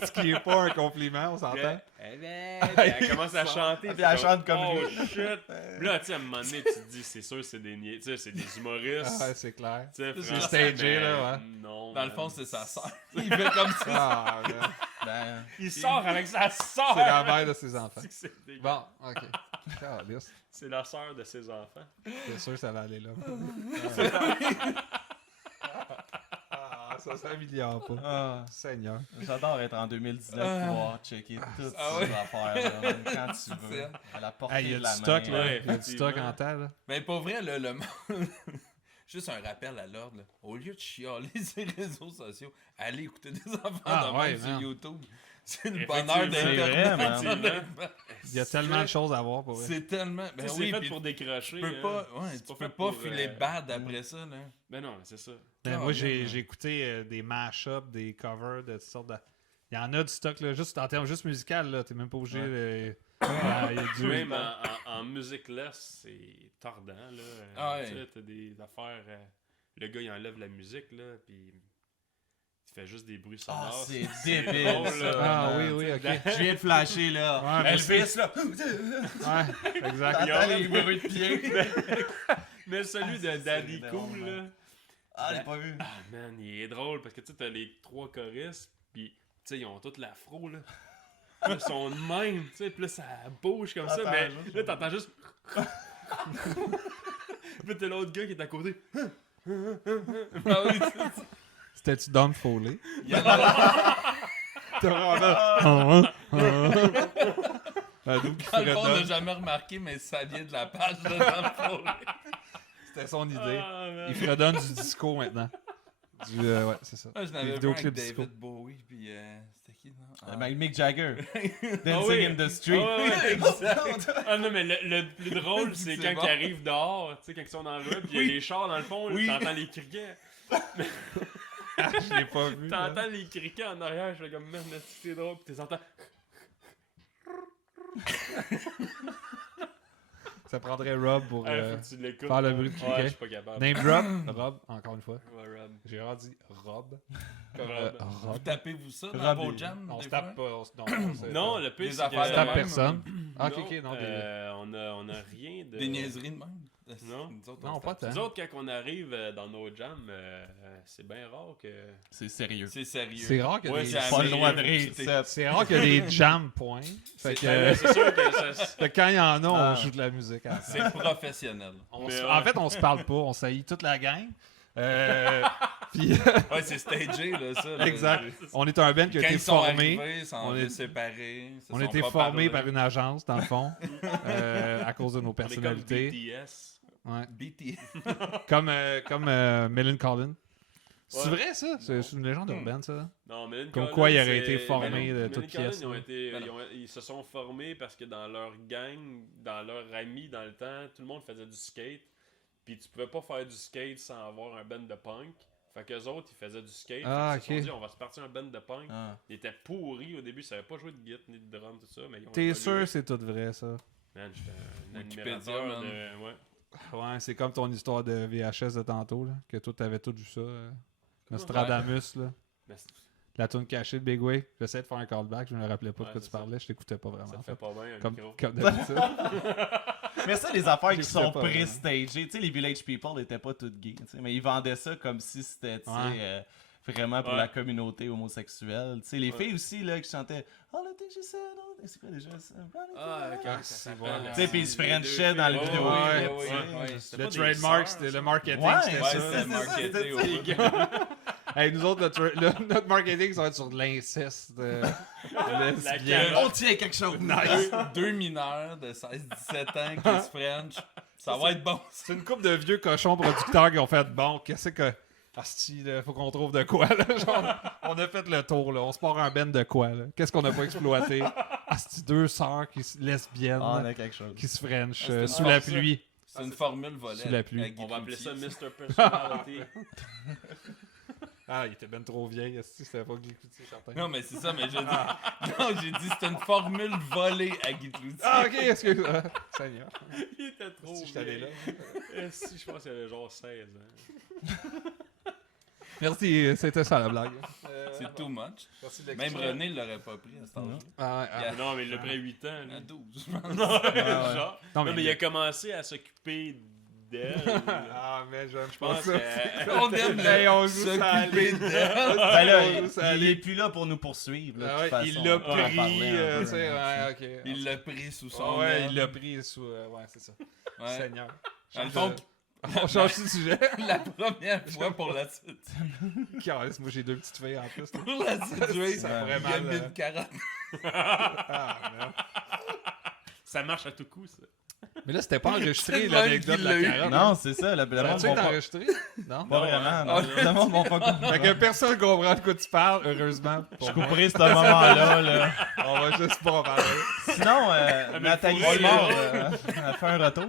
Ce qui est pas un compliment, on s'entend. Elle commence à chanter. Puis elle chante comme oh, lui. shit. Puis là, tu sais, à un moment donné, tu te dis, c'est sûr, c'est des tu sais, c'est des humoristes. Ah ouais, c'est clair. Tu sais, C'est franchement, stagé, mais là, ouais. Non. Dans le man. fond, c'est sa sœur. Il fait comme ça. Ah, man. Ben, Il sort avec sa sœur. C'est la mère de ses enfants. C'est dégueu. Bon, ok. Caliste. C'est la sœur de ses enfants. C'est sûr que ça va aller là. Ah, ça s'améliore pas. ah, Seigneur. j'adore être en 2019 Ah. pouvoir checker toutes Ah ces ouais. affaires là, quand tu veux. C'est- À la portée Hey, il y a de du la stock, main. là. Ouais, Il y a du stock effectivement. en temps, là. Mais pour vrai, là, le monde. Juste un rappel à l'ordre. là. Au lieu de chialer sur les réseaux sociaux, allez écouter des enfants Ah, de ouais, même sur man. YouTube. C'est une Effectivement, bonne heure c'est vrai, d'internet. man. honnêtement. Il y a tellement de choses à voir pour vrai. C'est tellement. Ben Tu sais, oui, c'est fait puis pour décrocher. tu peux hein. pas, ouais, C'est tu peux fait pas pour, filer bad après ça. Là. Ben non, c'est ça. Ben, Ah, moi, bien, j'ai ouais. écouté des mash-ups, des covers de toutes sortes de. Il y en a du stock, là, juste en termes juste musical, là. T'es même pas obligé de. Il y a du. Même en musique-less, c'est tordant, là. Ah ouais. Tu sais, t'as des affaires... le gars, il enlève la musique, là, puis il fait juste des bruits Ah, sonores. c'est drôle, débile là. ça. Ah man. oui, oui, ok. Je viens de flasher là. Ouais, moi Elvis là. Ouais, exact. T'entends les bruits de pied. Mais celui de Ah, Daddy c'est Cool, énorme, là... Ah, j'ai pas vu. Ah, man, il est drôle parce que tu sais, t'as les 3 choristes, pis tu sais, ils ont toute l'afro, là. Là, ils sont de même, tu sais, pis là, ça bouge comme ça, Attends, mais juste- là, t'entends juste. Pis t'as l'autre gars qui est à côté. Ah oui, c'est ça. C'était-tu Don Foley? Il y a la- T'as vraiment... Dans le fond, on n'a jamais remarqué, mais ça vient de la page de Don Foley. C'était son idée. Ah, man. Il fredonne du disco maintenant. Ouais, c'est ça. Moi, je Des n'avais vu avec vidéoclips David disco. Bowie, puis c'était qui, non? Ah. Mick Jagger. Dancing Ah oui. in the street. Ah ouais, Exact. Ah non, mais le plus drôle, c'est C'est quand bon. ils arrivent dehors, tu sais, quand ils sont dans le rue, pis il y a Oui. les chars dans le fond, là, Oui. t'entends les criquets. Je l'ai pas vu. là. T'entends les criquets en arrière, je fais comme, man, c'est drôle, pis t'es entends. Ça prendrait Rob pour Faut que tu l'écoutes. faire le bruit de Ouais, criquet. je suis pas capable. Name drop. Rob, encore une fois. Ouais, Rob. J'ai vraiment dit Rob. Comme Rob. Vous Rob. tapez-vous ça dans Rob vos et- jams? On des se tape fois? pas. Non, c'est- Non, le pire, Des c'est affaires on de se tape même, personne. Ah, ok, Non, ok, non. on a rien de... Des niaiseries de même? Non. Nous autres, Non, on se pas tape. tant. Nous autres, quand on arrive dans nos jams, c'est bien rare que... C'est sérieux. C'est sérieux. C'est rare qu'il y a Ouais, des... c'est Pas le sérieux. droit de rire, C'est- ça. C'est rare qu'il y a des jam points. Fait que, Ben là, c'est sûr que ça... fait que quand il y en a, on Ah. joue de la musique. à la fin. C'est professionnel. Mais En ouais. fait, on se parle pas. On saillit toute la gang. Puis, Ouais, c'est stagé, là, ça. là. exact. On est un band qui a Quand été ils sont formé. arrivés, ils sont on est- séparés. On a été formé par une agence, dans le fond, à cause de nos On est comme personnalités. BTS. Ouais. BT. Comme Millen Collin. C'est Ouais. vrai, ça? C'est une légende urbaine, ça? Non, Millen Comme Collin, quoi, il aurait c'est- été formé Ben non, de Millen toutes Collin, pièces, là. Ben non. ils se sont formés parce que dans leur gang, dans leur amis, dans le temps, tout le monde faisait du skate. Puis tu pouvais pas faire du skate sans avoir un band de punk. Fait qu'eux autres, ils faisaient du skate. Ah, Fait qu'ils se ok. sont dit, on va se partir un band de punk. Ah. Ils étaient pourris au début, ils savaient pas jouer de guitare ni de drum, tout ça. Mais ils ont T'es évolué. sûr c'est tout vrai, ça? Man, j'étais un Wikipédia, admirateur man. de... Ouais. Ouais, c'est comme ton histoire de VHS de tantôt, là, que toi, t'avais tout vu ça. Nostradamus, là. Mais La tune cachée de Big Way. J'essayais de faire un callback, je me rappelais pas de Ouais, quoi c'est tu parlais, je t'écoutais pas ça vraiment. te en fait fait. pas bien un Comme, micro. comme d'habitude. Mais ça, les affaires qui J'écoutais sont pas, pré-stagées, tu sais, les Village People n'étaient pas toutes gays, tu sais, mais ils vendaient ça comme si c'était, tu sais, Ouais. vraiment pour Ouais. la communauté homosexuelle. Tu sais, les Ouais. filles aussi, là, qui chantaient « All the things you said, c'est quoi déjà ça? Ah, ok, Ah, ça c'est s'appelle, bon. Tu sais, puis ils se frenchaient dans le Ouais, vidéo. ouais, Ouais, ouais, ouais. ouais. C'était Le pas des trademark, sœurs, c'était ça. le marketing, Ouais, c'était Ouais, ça. c'était c'est ça, marketé c'est au ça. bout. Hey, nous autres, notre marketing, ça va être sur de l'inceste. lesbienne. carotte. On tient quelque chose! Deux mineurs de 16-17 ans qui se French. Ça va être bon. C'est une couple de vieux cochons producteurs qui ont fait bon, qu'est-ce que. Asti, là, faut qu'on trouve de quoi, là. Genre, on a fait le tour, là. On se part un ben de quoi, là. Qu'est-ce qu'on n'a pas exploité? Asti, deux sœurs lesbiennes Ah, on a quelque chose. qui se French Ah, c'était sous fort, la ça. pluie. C'est une formule volée. Sous la pluie. avec On va appeler ça Guy Mr. Personality. Ah, il était ben trop vieil, Asti, c'était pas Guy Cloutier, certain. Non, mais c'est ça, mais j'ai dit. Non, j'ai dit c'est une formule volée à Guy Cloutier. Ah, ok, excuse. Seigneur. Il était trop Si je t'allais là. Si, je pense qu'il avait genre 16 ans. Merci, c'était ça la blague. C'est too much. Merci de Même l'expliquer. René l'aurait pas pris à cet âge-là. Ah, ah. Yeah. Non, mais il l'a pris à 8 ans. À lui. 12, je pense. Genre. Non, Non, mais il a commencé à s'occuper d'elle. Ah, mais je Je pense que... On aime Hey, on joue ça s'occuper d'elle. Ben là, on joue ça il est aller. plus là pour nous poursuivre. Là, de Ah toute ouais, façon. il l'a On va en pris, parler un peu, tu sais, hein, ouais, ok. Il l'a pris sous son Ouais, aile. il l'a pris sous. Ouais, c'est ça. Ouais. Seigneur. Dans le fond, On change de sujet. la première fois pour la suite. Calisse, moi j'ai deux petites filles en plus. là. Pour la situer, Ça il pourrait a mal, mis une carotte. Ah, non. Ça marche à tout coup, ça. Mais là, c'était pas enregistré C'est le l'anecdote de même qui la l'a eu. carotte. Non, c'est ça. Le Ça monde a-tu va été pas... enregistré? Non. Pas vraiment. non. Le monde va pas comprendre. Fait que personne comprend de quoi tu parles, heureusement. Je Pour moi. couperai ce moment-là. Là. On va juste pas en parler. Sinon, Nathalie faut Simard rire. a fait un retour.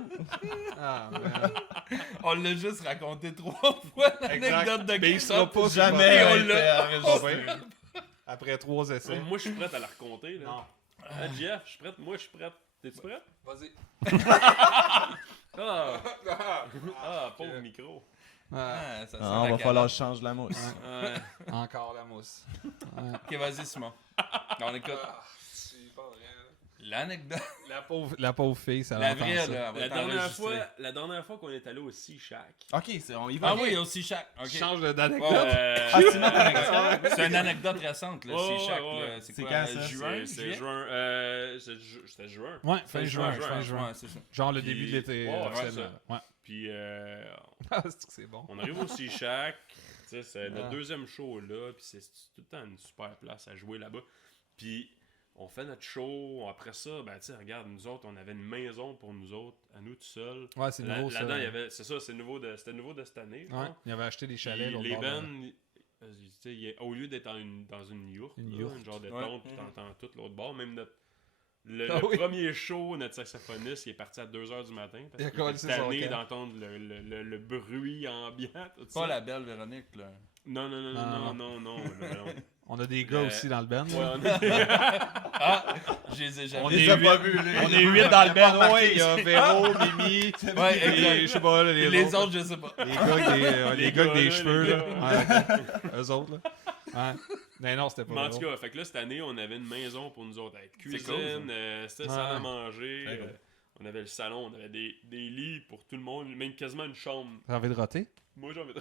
Ah, man. On l'a juste raconté 3 fois, l'anecdote de Mais il sera Christophe. pas Jamais on on l'a- l'a Pas enregistré. bien. Après 3 essais. Moi, je suis prête à la raconter. Là. Non. Ah, Jeff, je suis prête. Moi, je suis prête. T'es-tu prête? Vas-y. Ah, pauvre micro. Ah, ça sent Ah, la va falloir carotte. que je change la mousse. Ouais. Encore la mousse. Ouais. Ok, vas-y, Simon. On écoute. C'est pas vrai. L'anecdote. La pauvre fille, ça La l'entend vraie, ça. là, elle va La être dernière, enregistrée. la dernière fois qu'on est allé au Sea Shack. Ok, on y va. Ah oui, aussi chaque. Ok. Change d'anecdote. Ah, c'est notre anecdote. C'est une anecdote récente, là. Ouais, C'est chaque. ouais, là. ouais. C'est C'est quoi, quand, ça? juin? C'est juillet? juin. C'était juin. Ouais, fin juin. Ouais, c'est ça. Genre le Puis- début de l'été. Ouais, officiel, c'est là. Ouais. Puis Ah, c'est bon. on arrive au Sea Shack. Tu sais, c'est notre Ah. deuxième show là. Puis c'est tout le temps une super place à jouer là-bas. Puis on fait notre show. Après ça, ben tu sais, regarde, nous autres, on avait une maison pour nous autres, à nous tout seuls. Ouais, c'est nouveau, ça. Là-dedans, il y avait. C'est ça, c'était nouveau de cette année. je Ouais, pense. il avait acheté des Puis chalets. l'autre les bord, là. bands, tu sais, au lieu d'être dans une yourte, Une là, yourte. une genre de Ouais. tente, puis t'entends tout l'autre bord, même le Ah oui. premier show, notre saxophoniste, il est parti à 2h du matin parce Il a qu'il était collé son tanné camp. d'entendre le bruit ambiant, tout Pas ça. la belle Véronique, là. Non. non. On a des gars aussi dans le band. Ouais, là. on est... Ah, je les ai jamais On Je les est ai huit. pas vus, là. On est 8 dans le band. Ouais, il y a Véro, Mimi, Ouais, et exact. je sais pas, là, Les autres, je sais pas. Les gars avec des, les gars avec des là, cheveux, les là. gars. Ouais, eux autres, là. Ouais. Mais non, c'était pas Mais en Véro. tout cas, fait que là, cette année, on avait une maison pour nous autres, avec cuisine, cool, c'était Ouais. salle à manger, Très cool. on avait le salon, on avait des lits pour tout le monde, même quasiment une chambre. T'as envie de roter? Moi, j'ai envie de...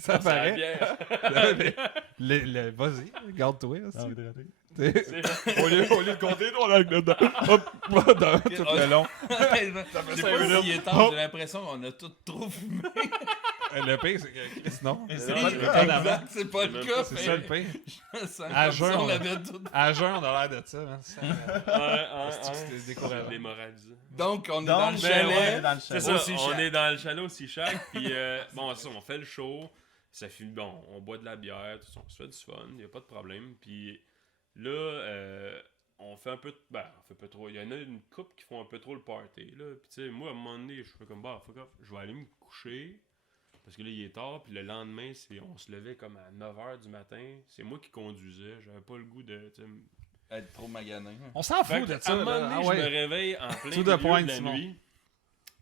Ça C'est la paraît. bière. Vas-y, garde-toi. aussi. C'est- Au lieu de compter, on a dedans. Hop, dans tout le long. Je sais pas s'il est tard, j'ai l'impression qu'on a tout trop fumé. Le pire, c'est que Chris, non. Et C'est c'est pas pas le le cas cas d'avant. Exact, c'est pas le même cas. pas, C'est mais ça le pire. je sens À comme jeun, si on on- l'avait tout. À jeun, on a l'air de ça. Hein. C'est décourageant. démoralisant. Donc, on est Donc, dans le ben chalet. ouais, dans le C'est chalet. ça, Sea on Shack. est dans le chalet au Sea Shack, puis bon, ça, on fait le show, ça finit, bon, on boit de la bière, tout ça, on se fait du fun, y a pas de problème, puis là, on fait un peu, on fait pas trop, il y en a une couple qui font un peu trop le party, là, puis tu sais, moi, à un moment donné, je fais comme, fuck off, je vais aller me coucher, parce que là, il est tard, puis le lendemain, on se levait comme à 9h du matin, c'est moi qui conduisais, j'avais pas le goût de, tu sais, Être trop magané. On s'en fait fout que, de ça. à un moment là. donné, Ah je me ouais. réveille en plein To the milieu point, de la Simon. nuit.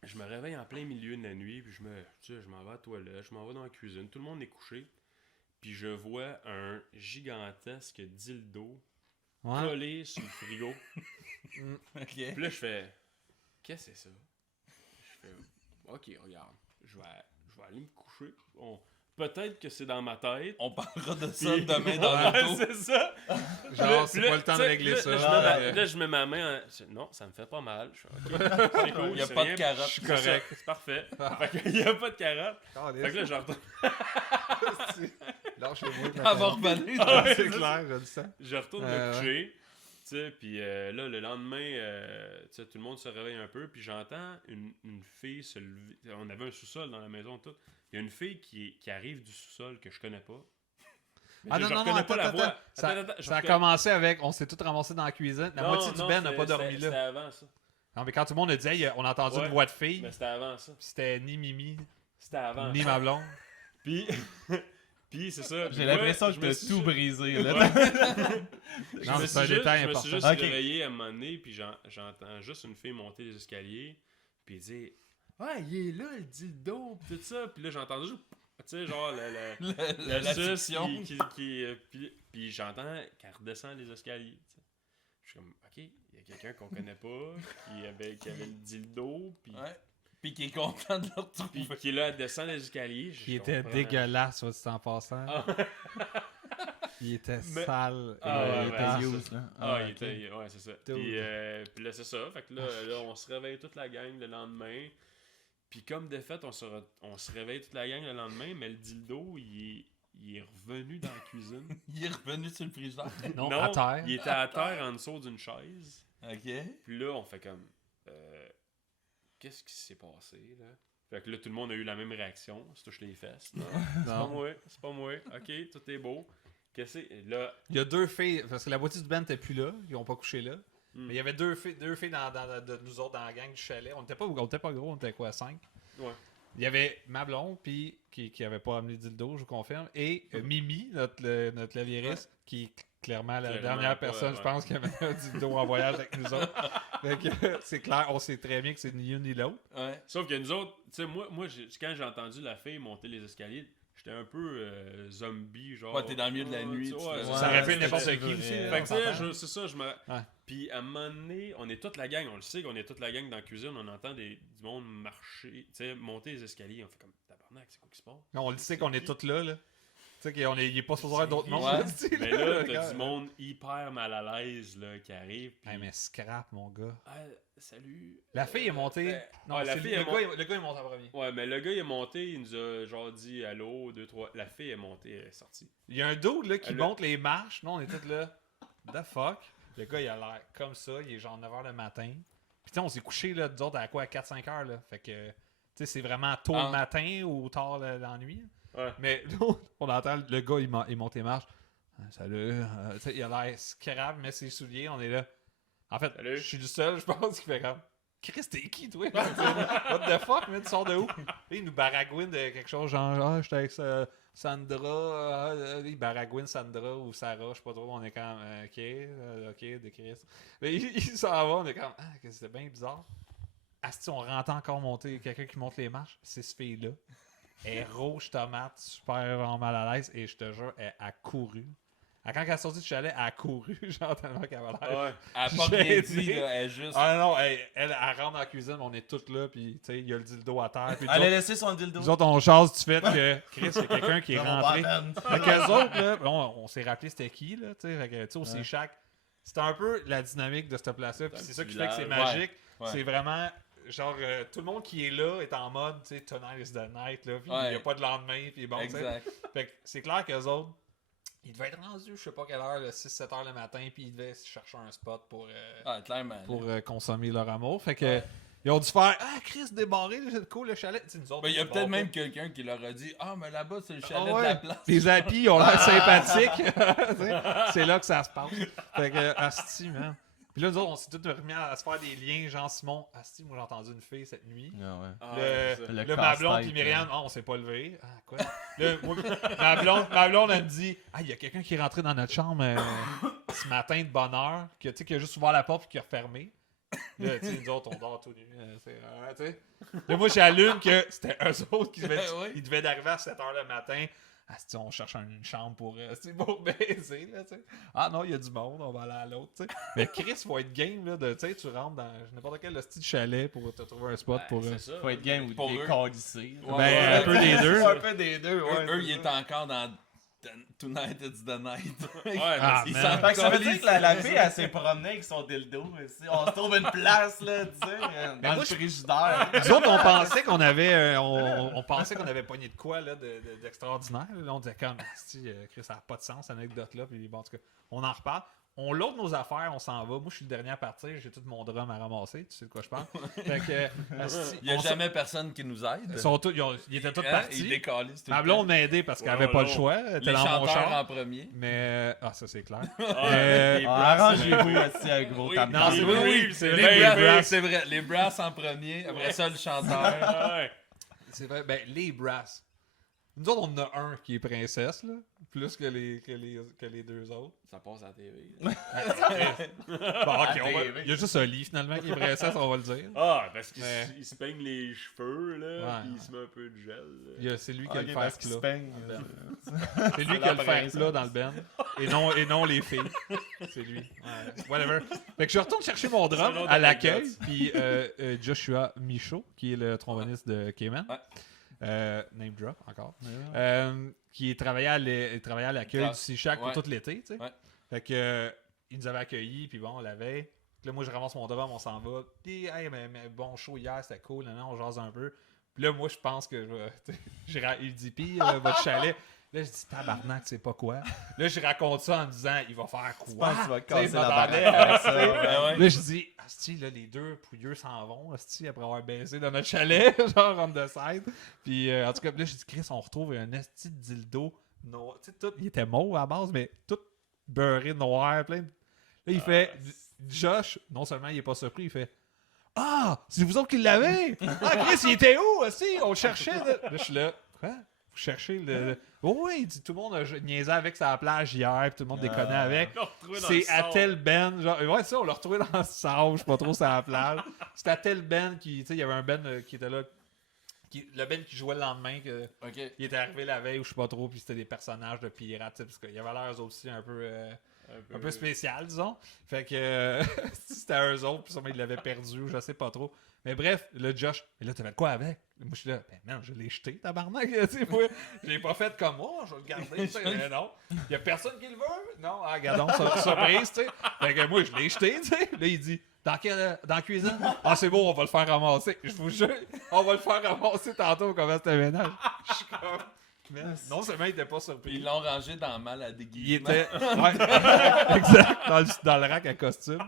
Je me réveille en plein milieu de la nuit, puis je m'en vais à la toilette, je m'en vais dans la cuisine, tout le monde est couché, puis je vois un gigantesque dildo Ouais. collé sur le frigo. Ok. Puis là, je fais, qu'est-ce que c'est ça? Je fais, ok, regarde, je vais aller me coucher. Peut-être que c'est dans ma tête. On parlera de ça Puis- demain dans Ouais, l'auto. c'est ça. Genre, c'est Puis là, pas le temps de tu sais, régler là, ça. Là, je mets ma main non, ça me fait pas mal. Je fais, ok, c'est cool, Il y a c'est pas de rien. carotte. Je suis correct, c'est parfait. Fait qu'il y a pas de carotte. Fait que là, je retourne, Lâchez-moi. Avoir revenu. C'est clair, je le sens. je retourne Ouais. me coucher. Tu sais, puis là, le lendemain, tu sais, tout le monde se réveille un peu, puis j'entends une fille se lever. On avait un sous-sol dans la maison, tout. Il y a une fille qui arrive du sous-sol que je connais pas. Mais Ah je non, non, non, reconnais pas attends, la voix. attends. Ça, Attends, je ça a reconnais- commencé avec, on s'est tous ramassés dans la cuisine. La Non, moitié du non, band n'a pas c'était- dormi C'était là. avant ça. Non, mais quand tout le monde a dit, hey, on a entendu Ouais. une voix de fille, Mais c'était avant ça. puis c'était ni Mimi, C'était avant. ni ma blonde. Puis, puis c'est ça. J'ai Moi, l'impression que je tu me as suis tout ju- brisé, là. Non, Ouais. mais c'est un détail Je me suis juste Ok. réveillé à un moment donné, puis j'entends juste une fille monter les escaliers, puis dire ouais, il est là, le dildo, pis tout ça. Puis là, j'entends juste, tu sais, genre, La suce fiction. puis j'entends qu'elle redescend les escaliers. Tu sais. Je suis comme, ok, il y a quelqu'un qu'on connaît pas, qui avait le dildo, puis Ouais. Puis qui est content de le retrouver. qui est là, elle descend les escaliers. Il était dégueulasse, soit dit en passant. Ah. Il était Mais- sale. Ah, il ouais, était ouais, used. Ah, ok. ouais, c'est ça. Dude. Puis là, c'est ça. Fait que là, on se réveille toute la gang le lendemain. Puis comme de fait, on se réveille toute la gang le lendemain, mais le dildo, il est revenu dans la cuisine. Il est revenu sur le frigidaire. Non, à terre. il était à terre en dessous d'une chaise. Ok. Puis là, on fait comme... qu'est-ce qui s'est passé, là? Fait que là, tout le monde a eu la même réaction. Se touche les fesses. Non, c'est pas moi. Ok, tout est beau. Qu'est-ce que c'est? Là... Il y a deux filles, parce que la moitié du band n'était plus là, ils n'ont pas couché là. Hmm. Mais il y avait deux filles de nous autres dans la gang du chalet. On était pas gros, on était quoi, 5? Ouais. Il y avait ma blonde, puis qui avait pas amené de dildo, je vous confirme, et Mimi, notre clavieriste, qui est clairement la Clairement dernière pas, personne, ouais. je pense, qui avait un dildo en voyage avec nous autres. Fait que, c'est clair, on sait très bien que c'est ni une ni l'autre. Ouais. Sauf que nous autres, tu sais, moi quand j'ai entendu la fille monter les escaliers, j'étais un peu zombie, genre. Ouais, t'es dans le milieu de la nuit, tu tu vois, fais- c'est Ça ça. aurait pu c'est n'importe vrai. qui aussi. Fait là, Fait que on tu sais, s'entend. c'est ça, je me. Ouais. Puis à un moment donné, on est toute la gang, on le sait qu'on est toute la gang dans la cuisine, on entend du monde marcher, tu sais, monter les escaliers, on fait comme tabarnak, c'est quoi qui se passe? On le sait qu'on est tous là. Tu sais qu'il est pas supposé avoir d'autres mondes. Ouais. là, tu sais, Mais là, t'as du monde hyper mal à l'aise là, qui arrive. Puis, Hey, mais scrap, mon gars. ah, salut. La fille est montée. ben, Non, ouais, la c'est fille le, est gars, le gars est monté en premier. Ouais, mais le gars il est monté, il nous a genre dit allô, 2, 3. La fille est montée, elle est sortie. Il y a un dude là, qui Elle monte les marches. Non, on est tous là. The fuck? Le gars, il a l'air comme ça. Il est genre 9h le matin. Puis, tu sais, on s'est couché, là, nous autres, à quoi? À 4-5 heures, là. Fait que, tu sais, c'est vraiment tôt Ah. le matin ou tard dans la nuit. Ouais. Mais là, on entend le gars, il monte les marches. Salut. Tu sais, il a l'air scrap, met ses souliers. On est là. En fait, Salut. je suis du seul, je pense, qui fait comme. Chris, t'es qui, toi? What the fuck, man? Tu sors de où? Là, il nous baragouine de quelque chose, genre, ah, j'étais avec Sandra. Il baragouine Sandra ou Sarah, je sais pas trop. On est comme, ok, de Chris. Mais il s'en va, on est comme, ah, c'était bien bizarre. Asti, on rentre encore monter, quelqu'un qui monte les marches, c'est ce fille-là. Elle est rouge tomate, super en mal à l'aise, et je te jure, elle a couru. Quand elle est sortie du chalet, elle a couru, genre tellement qu'elle avait l'air. Ouais. Elle a pas J'ai rien dit- dit, là, elle est juste. Ah non, elle rentre dans la cuisine, on est tous là, puis tu sais, il y a le dildo à terre. Puis Elle a laissé son dildo. nous autres, on jase du fait que Chris, il y a quelqu'un qui est Dans mon rentré. band. Fait qu'eux autres, là, on s'est rappelé c'était qui, là, tu sais, fait que, tu sais, au Ouais. C-Shack, c'était un peu la dynamique de cette place-là, puis c'est ça qui fait que c'est village. magique. Ouais. C'est vraiment, genre, tout le monde qui est là est en mode, tu sais, tonight is the night, là, puis il Ouais. n'y a pas de lendemain, puis bon, tu sais. Exact. Fait que c'est clair qu'eux autres, ils devaient être rendus, je sais pas quelle heure, 6-7 heures le matin, puis ils devaient chercher un spot pour Clairement. consommer leur amour. Fait que Ouais. ils ont dû faire Ah, Chris, débarré, c'est cool le chalet. Tu sais, nous autres, Ben, il y a on peut-être part même pas. quelqu'un qui leur a dit ah, mais là-bas, c'est le Ah chalet de ouais, la place. les appuis ont l'air sympathiques. Tu sais, c'est là que ça se passe. Fait que, asti, man. Puis là, nous autres, on s'est tous remis à se faire des liens. Jean Simon, asti, moi j'ai entendu une fille cette nuit. Ah ouais. Ah, Le, c'est ça. Le le ma blonde casse-tête, puis Myriam, on s'est pas levé. Ah, quoi? Là, moi, ma blonde, elle me dit ah, il y a quelqu'un qui est rentré dans notre chambre ce matin de bonne heure, qui a juste ouvert la porte et qui a refermé. Là, tu sais, nous autres, on dort tout nus. Tu sais. Là, moi, j'allume que c'était eux autres qui devaient, Ouais. ils devaient d'arriver à 7 h le matin. Ah, on cherche une chambre pour baiser, là, tu sais. Ah non, il y a du monde, on va aller à l'autre, tu sais. Mais Chris, faut être game, là, de, tu sais, tu rentres dans n'importe quel style chalet pour te trouver un spot pour... C'est ça. Faut être game ou Pour eux. décalisser. Ouais, Ben, un peu des deux. Un peu des deux, ouais. Eux, ils étaient encore dans Tonight it's the night. Ouais, Ah, Ils man. s'en Fait que ça veut dire calissent. que la fille, elle s'est promenée avec son dildo. Ici. On se trouve une place, là, tu sais, dans moi, le je- frigidaire. Nous autres, on pensait qu'on avait, on pensait qu'on avait pogné de quoi là, d'extraordinaire. Là, on disait comme, si, Chris, ça n'a pas de sens, cette anecdote-là. Puis bon, en tout cas, on en reparle. On load nos affaires, on s'en va. Moi, je suis le dernier à partir. J'ai tout mon drum à ramasser. Tu sais de quoi je parle. Fait que, asti, Il n'y a on jamais personne qui nous aide. Ils, sont tous, ils étaient tous Hein? Ils partis. décalissent tout Ma le blonde temps. m'a aidé parce qu'elle Ouais, avait pas ouais, le choix. Elle était Les dans mon chanteurs char. en premier. Mais, ça, c'est clair. Ah, les brass, Arrangez-vous aussi avec gros Oui, tape. Non, c'est vrai, oui, c'est les vrai. brass. Oui, c'est vrai. Les brass en premier, après ça, le chanteur. Ouais. C'est vrai. Ben, les brass. Nous autres, on en a un qui est princesse, là. Plus que les deux autres. Ça passe à la TV. Bon, ok, TV. il y a juste un lit finalement qui est princesse, on va le dire. Ah, parce qu'il Mais- il se peigne les cheveux, là, Ouais. puis il se met un peu de gel. là. C'est lui qui a Ok, le parce fer qu'il se plat. peigne. C'est lui qui a le fer plat dans le band. Et non les filles. C'est lui. Ouais, whatever. Fait que je retourne chercher mon C'est drum une autre à l'accueil. anecdote. Puis Joshua Michaud, qui est le tromboniste de Cayman. Ouais. Name drop encore. Qui travaillait à l'accueil du C-Shack pour Ouais. tout l'été, tu sais. Ouais. Fait que il nous avait accueillis, puis bon, la veille. Là, moi, je ramasse mon drum, on s'en va. Puis, hey, mais bon show hier, c'était cool, là, on jase un peu. Puis là, moi, je pense que il dit, puis votre chalet. Là, je dis, tabarnak, c'est pas quoi. Là, je raconte ça en me disant, il va faire quoi? Je pense que tu vas Tu sais, casser je la m'attendais baraque à- avec ça. Ben ouais. Là, je dis, asti, là, les deux pouilleux s'en vont, asti, après avoir baisé dans notre chalet, genre on the side. Puis, en tout cas, là, j'ai dit, Chris, on retrouve un asti de dildo noir. Tu sais, tout, il était mauve à la base, mais tout beurré noir, plein de... Là, il fait, Josh, non seulement il est pas surpris, il fait, ah, c'est vous autres qui l'avez? Ah, Chris, il était où, asti? On le cherchait. Là, je suis là, quoi? Vous cherchez le... Oh, oui, il dit, tout le monde a niaisé avec sa plage hier, puis tout le monde déconnait avec. On l'a retrouvé dans C'est le à sable. tel Ben, genre, ouais, ça, on l'a retrouvé dans le sable, je sais pas trop, sur la plage. C'est à tel Ben qui, tu sais, il y avait un Ben qui était là, Le Ben qui jouait le lendemain, que Ok. il était arrivé la veille ou je sais pas trop, puis c'était des personnages de pirates, tu sais, parce qu'il y avait l'air eux autres aussi un peu spécial, disons. Fait que c'était eux autres, puis sûrement ils l'avaient perdu, je sais pas trop. Mais bref, là, Josh, mais là, t'as fait quoi avec? Moi, je suis là, ben man, je l'ai jeté, tabarnak, tu sais, moi. Je l'ai pas fait comme moi, je vais le garder, tu sais. Mais non. Y a personne qui le veut? Non, ah, regardons, surprise, tu sais. Fait que moi, je l'ai jeté, tu sais. Là, il dit, dans la cuisine? Ah, c'est bon, on va le faire ramasser. Je vous jure, on va le faire ramasser tantôt, comment c'était le ménage. Je suis comme. Non seulement il était pas surpris. Ils l'ont rangé dans le mal à déguisement. Il était. Ouais, exact, dans le rack à costume.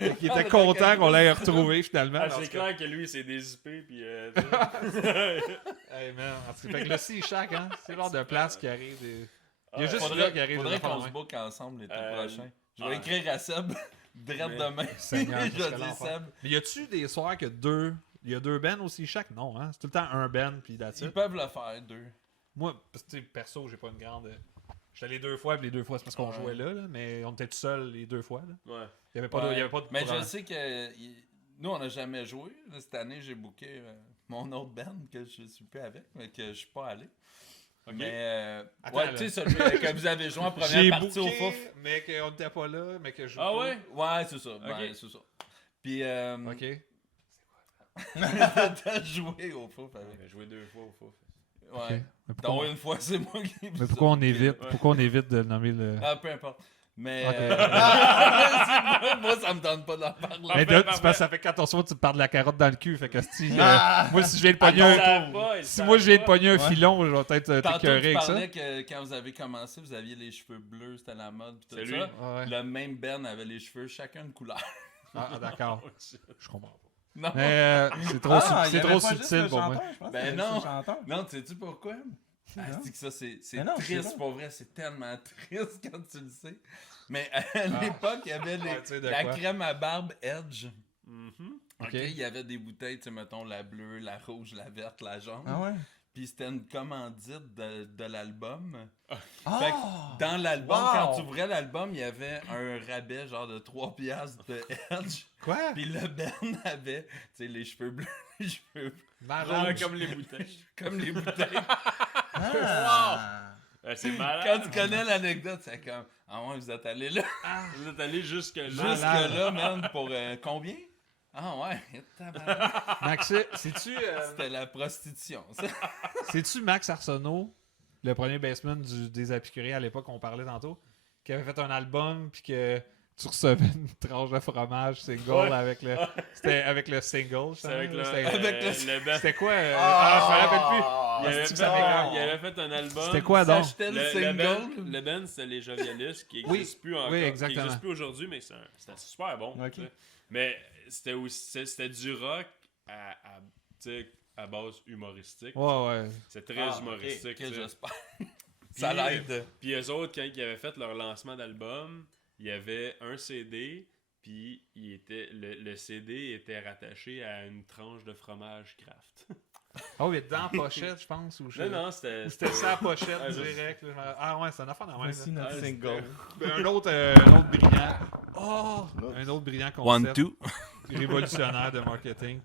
Il était content qu'on l'ait retrouvé finalement. Ah, parce c'est que- clair que lui, il s'est dézippé, puis... Hey man, en tout cas, fait que le Sea Shack, hein, c'est le genre de place qui arrive des. Il y a Ouais. juste là qui arrive Faudrait des qu'on affaires se de même. book ensemble l'été prochain. Je vais ouais. écrire à Seb, direct Mais- demain. Seigneur, Je parce vais que dire l'enfer. Seb. Mais y a-tu des soirs que il y a deux bands au Sea Shack? Non, hein? C'est tout le temps un band puis that's Ils it. peuvent le faire, 2. Moi, parce que tu sais, perso, j'ai pas une grande. J'étais allé 2 fois, puis les 2 fois c'est parce qu'on Ouais. jouait là, mais on était tout seuls les 2 fois. Là. Ouais. Il y avait pas de. Il y avait pas de Mais je programme. sais que nous, on n'a jamais joué. Là, cette année, j'ai booké mon autre band que je suis plus avec, mais que je suis pas allé. Ok. Mais, Attends, ouais, là. tu sais, celui que vous avez joué en première J'ai partie au booké, Fouf. mais qu'on n'était pas là, mais que je joue Ah pas. ouais? Ouais, c'est ça. Ouais, c'est ça. Puis, Ok. t'as joué au Fouf avec. J'ai joué 2 fois au Fouf. Ouais. Mais pourquoi, Donc, une fois, c'est moi qui. mais pourquoi on évite Ouais. Pourquoi on évite de nommer le. Ah, peu importe. Mais. Ok. Moi, ça me donne pas d'en parler. Mais Parfait, là, c'est parce que ça fait 14 fois que tu me parles de la carotte dans le cul. Fait que si, Ah! moi, si je viens de pogner un. Ça va, il Si savent moi, je viens de pas. pogner un Ouais. filon, je vais peut-être Tantôt, tu t'écœurer avec ça. parlais que quand vous avez commencé, vous aviez les cheveux bleus, c'était la mode, pis tout C'est ça. lui. Ouais. Le même Ben avait les cheveux chacun de couleur. Ah, d'accord. Oh, shit. Je comprends pas. Non, Mais c'est trop, Ah, il y c'est avait trop pas juste subtil le pour chanteur, moi. je pense Ben qu'il y avait non. juste le chanteur. non, sais-tu pourquoi? Ah, Non. c'est que ça, c'est Mais non, je sais triste, pas. pour vrai, c'est tellement triste quand tu le sais. Mais à l'époque, il y avait Ouais, tu sais de la quoi. crème à barbe Edge. Mhm. Ok, Ok. il y avait des bouteilles, tu sais, mettons la bleue, la rouge, la verte, la jaune. Ah ouais? Puis c'était une commandite de l'album. Fait Ah! que dans l'album, Wow! quand tu ouvrais l'album, il y avait un rabais genre de 3 piastres de Edge. Quoi? Puis le Ben avait, tu sais, les cheveux bleus, les cheveux Marron. Ouais, comme les bouteilles. comme les bouteilles. Ah! C'est malade. Quand tu connais l'anecdote, c'est comme, ah ouais, vous êtes allé là. Vous êtes allé jusque là. Malade. Jusque là, man, pour combien? Ah ouais, tabarnak. Max, c'est-tu C'était la prostitution, ça. c'est-tu Max Arsenault, le premier baseman des Apicurés à l'époque qu'on parlait tantôt, qui avait fait un album puis que tu recevais une tranche de fromage single Ouais. avec le c'était avec le single, C'est avec le, c'était avec le- le Ben. c'était quoi Ah! je me rappelle plus. Il avait, c'est-tu fait, que ça m'écoeure? il avait fait un album. C'était quoi donc? J'achetais le Le single. band, le band, c'était les Jovialistes qui Oui, n'existent plus encore. oui, Qui exactement. n'existent plus aujourd'hui, mais c'était super bon. Ok. tu sais. Mais c'était du rock à, tu sais, à base humoristique. Ouais, ouais. C'est très Ah, humoristique. ok, tu sais. j'espère. Ça l'aide. Puis eux autres, quand ils avaient fait leur lancement d'album, il y avait un CD, puis le CD était rattaché à une tranche de fromage Kraft. Oh, il est dans la pochette, je pense ou Non, c'était... ou c'était ça la pochette Ah, je- direct. Là. Ah ouais, c'est un affaire normal. Voici notre Ah, single. Un autre brillant. Oh, un autre brillant concept. 1, 2. Révolutionnaire de marketing.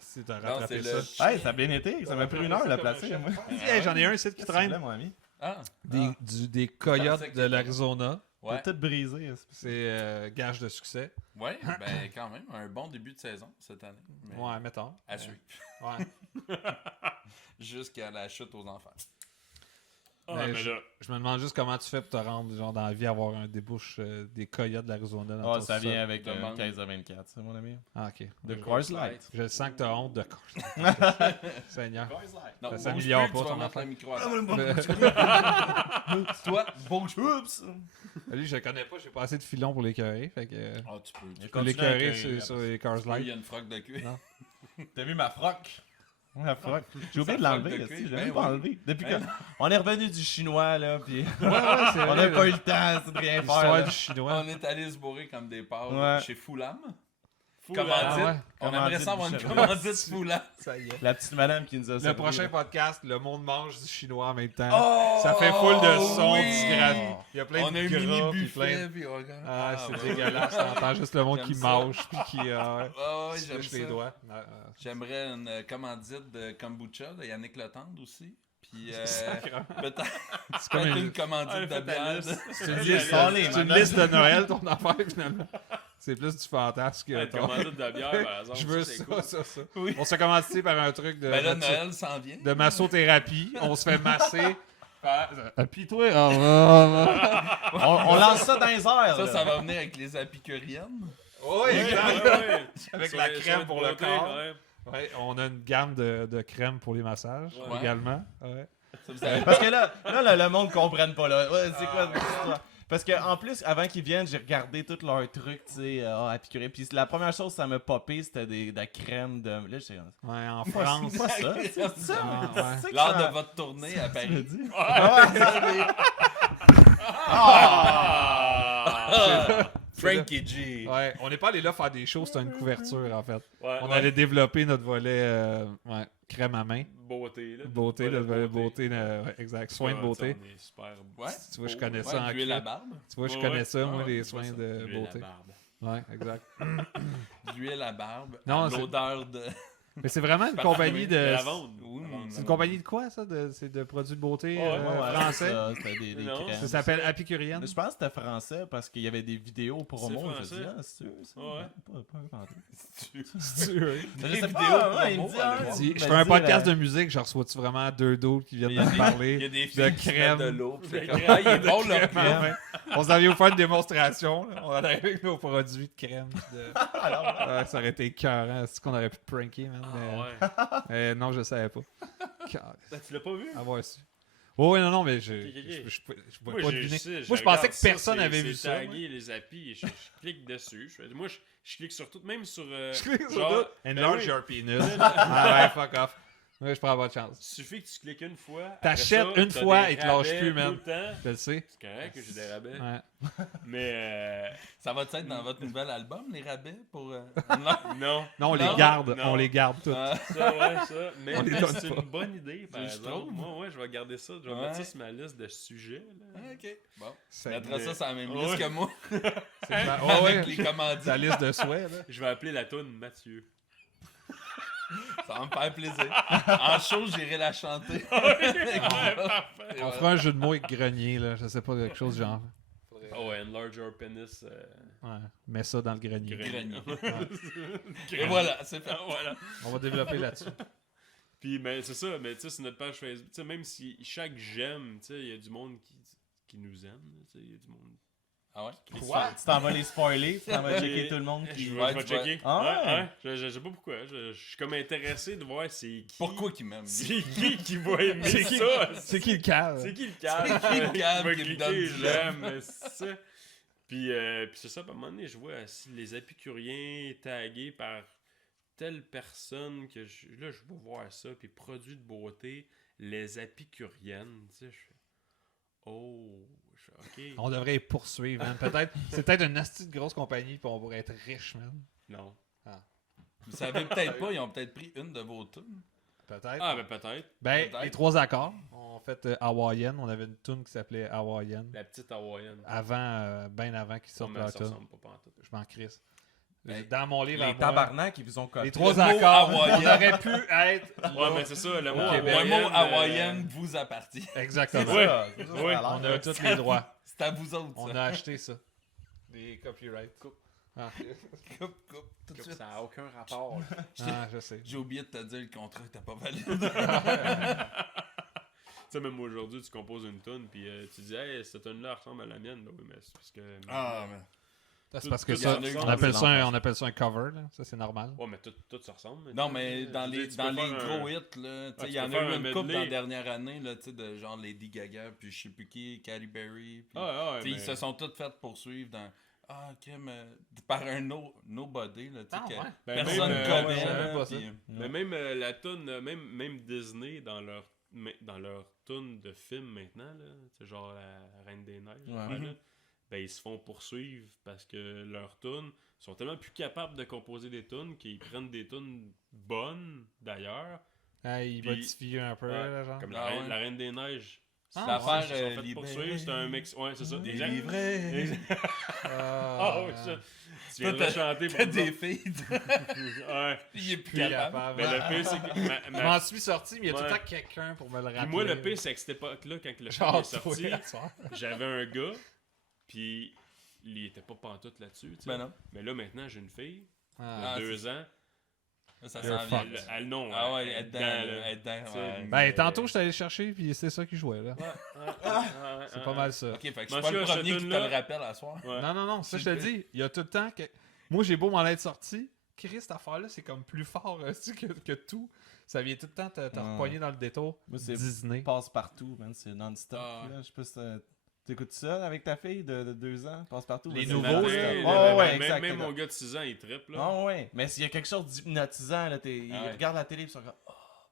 Si t'as Non, rattrapé c'est ça. le. Hey, ça a bien été. Ça m'a pris une heure de la placer, moi. Hey, j'en ai un site qui Qu'est-ce que tu traîne. voulais, mon ami? Ah, Des Je pensais coyotes que de l'Arizona. ouais. T'as tout brisé. C'est gage de succès. Ouais, ben quand même, un bon début de saison cette année. Mais Ouais, mettons. à suivre. Ouais. Jusqu'à la chute aux enfers. Ah, Mais mais là... Je me demande juste comment tu fais pour te rendre genre, dans la vie avoir un débouche des coyotes de l'Arizona dans Oh, ton ça sous-sol. vient avec Demande. 15 à 24, ça, mon ami. Ah, ok. De Coors Light. Je sens que t'as honte de Coors. Seigneur. Non, Ça bouge s'améliore plus, pas, tu vas ton mettre affaire. le micro à terre. Toi, bouge plus. Oups! Lui, je le connais pas, j'ai pas assez de filon pour l'écœurer. Fait que. Ah, tu peux. Je peux Continue à l'écœurer écœurer, sur les Cars Il y Light. a une froque de cuir. Non. T'as vu ma froc? La froc. J'ai oublié de Sa froc l'enlever, de esti, cuir, je l'ai ben même pas oui. enlevé. Depuis Ben que. On est revenu du chinois, là, pis. Ouais, c'est On vrai, n'a pas là. eu le temps, c'est de rien faire. L'histoire là. du chinois. On est allé se bourrer comme des porcs Ouais. chez Foulam. Commandite. Ah ouais. On aimerait ça avoir une Commandite commandite Foulard. Ça y est. La petite madame qui nous a Le servi, prochain là. podcast, le monde mange du chinois en même temps. Oh, Ça fait full de sons oui. disgraphés. Il y a plein On de a un mini gras, puis buffet, plein... puis on regarde. Ah, c'est ouais. dégueulasse. T'entends juste le monde J'aime qui ça. mange puis qui Ouais, ouais, se j'aime lèche ça. les doigts. J'aimerais une commandite de kombucha de Yannick Letendre aussi. Puis Sacrément. peut-être C'est comme peut-être une, une commandite de bière. c'est une Allez, liste, allez, c'est une madame. liste de Noël, ton affaire, finalement. C'est plus du fantasme que Une ton... commandite de bière, par exemple. Je veux c'est ça, cool. ça. Oui. On se fait commencer par un truc de, Ben là, Noël s'en vient. de massothérapie. On se fait masser. Appuie-toi. On lance ça dans les airs. Ça va venir avec les apicuriennes. Oui, exact. Ouais. Avec Sur la les crème soins de pour le beauté, corps. ouais. Ouais, on a une gamme de crème pour les massages Ouais. également. Ouais. Ça, vous savez Parce que là, le monde ne comprenne pas. Là. Ouais, c'est quoi cette histoire? Parce que en plus, avant qu'ils viennent, j'ai regardé tous leurs trucs, tu sais, à piqûrer. Puis la première chose que ça m'a popé, c'était de la crème de. Là, j'étais comme. Ouais, en France. C'est pas ça. C'est ça. Ah, mais ouais. c'est que lors ça- de votre tournée à Paris. Ah! Frankie G. Ouais, on n'est pas allé là faire des shows, c'était une couverture en fait. Ouais, On ouais. allait développer notre volet crème à main. Beauté, là. Beauté, Volet notre volet beauté, ouais, exact. Soins de Ouais, beauté. tu sais, on est super Ouais. Tu vois, je connais Ouais, ça en l'huile à crème. barbe. Tu vois, je Ouais, connais ouais. ça, moi, Ouais, les je vois soins ça. de L'huile à beauté. barbe. Ouais, exact. L'huile à barbe. Non, c'est- L'odeur de. Mais c'est vraiment une Parfumé. compagnie De de. lavande. Oui, Lavande. C'est une compagnie de quoi, ça? C'est de produits de beauté Ouais, Ouais, français? c'est ça, c'était des Non, crèmes. Ça s'appelle Apicurienne. Je pense que c'était français parce qu'il y avait des vidéos promo. C'est Je français? dis, ah, c'est sûr, ça? Ouais. Pas inventé. C'est vrai. Des Je sais vidéos pas, ouais, il me promo, dit, allez ah, voir. Dis, il je m'a fais un dit, podcast là, de musique, je reçois-tu vraiment deux d'autres qui viennent Il y a me des- parler? Il y a des de filles qui se mettent crème. de l'eau. puis De fait comme, crème. ah, il est bon leur Ouais, crème. ouais. On s'en vient vous faire une démonstration. Là. On en arrive avec nos produits de crème. Ouais, ça aurait été écœurant. C'est qu'on aurait pu te pranker, man. Ah ouais. Non, je savais pas. Car- Ben, tu l'as pas vu? Avoir su. Oh, oui, non, mais Ok, ok. je pouvais Moi, pas j'ai- deviner. sais, Moi, je pensais regarde que ça, personne c'est- avait vu c'est ça. tagué, les applis, je clique dessus. Moi, je clique sur tout, même sur. Je clique sur genre, tout. ben Enlarge oui. your penis. Ah ouais, fuck off. Ouais, je prends pas de chance. Suffit que tu cliques une fois. T'achètes après ça, une t'as fois des et te lâches rabais plus, man. tout le temps. Je le sais. C'est correct que j'ai des rabais. Ouais. Mais Ça va être dans votre nouvel album, les rabais pour. non. Non, on les Non, garde. non. On les garde toutes. Ça, ouais, ça. Mais, On les mais donne c'est pas. une bonne idée, par Je exemple. trouve. Moi, ouais, je vais garder ça. Je vais Ouais. mettre ça sur ma liste de sujets. Là. Ok. Bon. Ça- Mettra ça sur la même Ouais. liste que moi. c'est pas- Oh, Avec ouais. les commandites. Ta liste de souhaits, là. Je vais appeler la toune Mathieu. Ça va me faire plaisir. En show, j'irai la chanter. Et On voilà. fera un jeu de mots avec grenier, là. Je sais pas, quelque chose du genre. Oh, ouais, enlarge your penis. Ouais. Mets ça dans le grenier. Grenier. Et voilà, c'est fait. Voilà. On va développer là-dessus. Puis, mais c'est ça, mais tu sais, c'est notre page Facebook. Tu sais, même si chaque j'aime, tu sais, il y a du monde qui nous aime. Tu sais, il y a du monde. Ah ouais? Quoi? Tu t'en vas les spoiler? Tu t'en vas checker Et- tout le monde Je qui. vais, Ouais, je vais tu vois. checker. Ah Ouais, ouais? ouais. Je sais pas pourquoi. Je suis comme intéressé de voir c'est qui. Pourquoi qu'il m'aime? C'est qui va aimer C'est qui- ça? C'est qui le cave? C'est qui le câble? C'est qui le câble Va qui me cliquer, donne du j'aime, c'est ça. Puis c'est ça, à un moment donné, je vois si les épicuriens tagués par telle personne que là, je vais voir ça, puis produits de beauté, les épicuriennes, tu sais, je fais, oh, ok. On devrait les poursuivre, man. Peut-être, c'est peut-être une astuce de grosse compagnie, puis on pourrait être riche, man. Non. Vous savez peut-être pas, ils ont peut-être pris une de vos tunes. Peut-être. Ah, ben peut-être. Ben, peut-être. les trois accords. En fait, hawaïenne. On avait une tune qui s'appelait hawaïenne. La petite hawaïenne. Avant, bien avant qu'ils Ça, sortent mais leur ça tune. ressemble pas pantoute. Je m'en crisse. Ben, Dans mon livre à Les moi, tabarnak, ils vous ont copié. les trois Le mot accords, on hawaïen. aurait pu être Ouais, mais c'est ça, le mot Ok, ben, Le hawaïenne. mot hawaïenne vous appartient. Exactement. Ouais. C'est ça, Ouais. ça a On l'air. a tous les droits. C'est à vous autres, On ça. a acheté ça. Des copyrights. Ah, Coupe, tout de suite. Ça n'a aucun rapport. là. ah, je sais. J'ai oublié de te dire le contrat que t'as pas validé. Tu sais, même aujourd'hui, tu composes une tune, puis tu dis, hey, cette tune-là ressemble à la mienne. Ben oui, mais c'est parce que. mais. Ça, c'est parce que Tout ça, y en a eu on qui appelle ont ça, fait on appelle ça un cover, là. Ça, c'est normal. Ouais, mais tout se ressemble. Non, mais dans les, Tu dans peux les faire gros un- hits, là, tu sais, tu il y en peux a faire eu un une couple dans medley. la dernière année, là, tu sais, de genre Lady Gaga, puis je sais plus qui, Katy Perry. Puis, Ah, ouais, tu sais, mais- ils se sont tous fait poursuivre dans. Ah, ok, mais. Par un nobody, là, tu sais, Ah, que ouais. Ben, personne même, connaît. ouais, je savais là, pas ça. puis- Mais même la tune, même Disney, dans leur tune de film maintenant, là, c'est genre la Reine des Neiges, Ouais. là, ben ils se font poursuivre parce que leurs tunes sont tellement plus capables de composer des tunes qu'ils prennent des tunes bonnes d'ailleurs. Il Puis- modifie un peu, Ouais, là, genre. Comme Ah ouais. la Reine des Neiges. L'affaire, Ils se sont fait libéré. poursuivre, c'est un mix. Ouais, c'est ça. Délivré. Ah oui, ça. Tu viendrais Toi, chanter pour T'as nous des autres. filles. Ouais. Il est plus Plus capable. capable. Mais le pire, c'est que. Je m'en suis sorti, mais il y a tout le Ouais. temps quelqu'un pour me le rappeler. Puis moi, le pire, c'est qu'à cette époque-là, quand le film Genre, est sorti, toi, à soir. j'avais un gars, puis il était pas pantoute là-dessus, tu sais. Ben non. Mais là, maintenant, j'ai une fille, Ah. Ah, 2 ans. Ça You're s'en vient. fucked. là. Non, Ah ouais, elle est elle est dedans. dedans, là, là. elle est dedans, T'sais, ouais. Ben, tantôt, je suis allé le chercher, puis c'est ça qui jouait, là. Ouais, C'est pas mal ça. Ok, fait que je Mais suis en pas tout le cas, cette premier qui te tune-là- le rappelle à soir. Ouais. Non, ça, je te C'est le dis, il y a tout le temps que... Moi, j'ai beau m'en être sorti, Chris, cette affaire-là, c'est comme plus fort que tout. Ça vient tout le temps te repogner dans le détour. Moi, c'est Disney. passe-partout, man. C'est non-stop. Ah ouais. là. Je sais pas si t'écoutes ça avec ta fille de 2 ans? Passe-partout? Les c'est nouveaux, non-stop. là. Ouais, ouais, Même exact. mon gars de 6 ans, il trippe, là. Ah ouais, mais s'il y a quelque chose d'hypnotisant, là, il Ah ouais. regarde la télé et ils sont comme «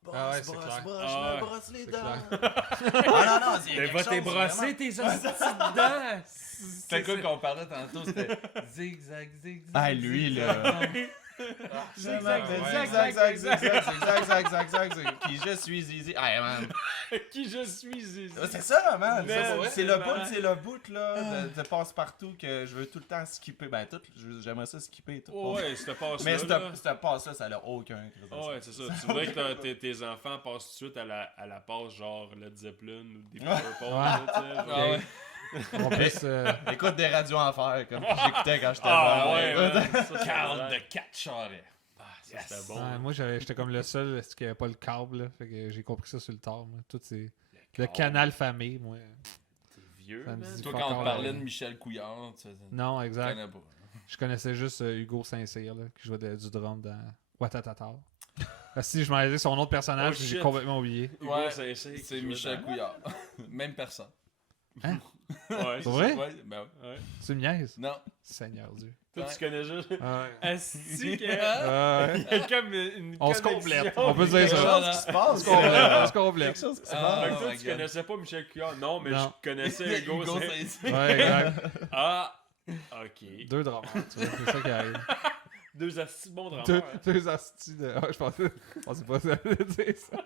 Oh, Ah ouais, brosse, c'est brosse, clair. brosse, Ah je ouais. me brosse les C'est dents. » clair. Ah non, il y a Mais quelque va chose, t'es brosser tes hosties dedans! C'est quoi qu'on parlait tantôt? C'était zigzag, zigzag. Ah, lui, là. Zigzag, Zigzag, zigzag, zigzag. Puis je suis Zizi. Ah, man. Qui je suis, Zizi. C'est ça, man. Mais Ça, ouais, c'est c'est le bout, là, de passe-partout que je veux tout le temps skipper. Ben, j'aimerais ça skipper. Tout Oh, ouais, cette passe-là. mais là. cette passe-là, ça n'a aucun crise de Ah ouais, sens. c'est ça. Tu voudrais que tes enfants passent tout de suite à la passe genre Led Zeppelin ou des Purple, là, tu sais. Ah genre. ouais. En plus, Écoute des radios en fer, comme j'écoutais quand j'étais Ah jeune. ouais, ouais. Ça, c'est Carl vrai. de 4 charrets. Ah, ça, c'était Yes. bon. ouais, moi, j'étais comme le seul qui avait pas le câble, là. Fait que j'ai compris ça sur le tard, moi. Tout c'est... Le canal famille, moi. T'es vieux, Ça me man. dit Toi, pas quand on encore, parlait là. de Michel Couillard, tu Non, exact. connais pas. Je connaissais juste Hugo Saint-Cyr, là, qui jouait du drum dans Watatata. Si je m'en allais son autre personnage, Oh, j'ai shit. complètement oublié. Hugo Ouais, Saint-Cyr qui C'est jouait Michel dans- Couillard. Même personne. Ouais. C'est vrai? Ouais, ben ouais. Ouais. Tu me niaises? Non. Seigneur Dieu. Toi, tu connais juste. Ouais. Asti, que. Ouais. Il y a comme une On se connexion. complète. On peut dire Quelque ça. chose qui se passe. On se complète. On se complète. Quelque chose qui se Ah, passe. Fait que toi, my tu God. connaissais pas Michel Couillard. Non, mais Non. je connaissais Hugo Hugo Saint-Cyr. Saint-Cyr. Ouais, exact. Ah, ok. Deux drummers, tu vois. C'est ça qui arrive. Deux astis bons Deux, drameurs. deux astis de. Ah, je pensais pas ça allait dire ça.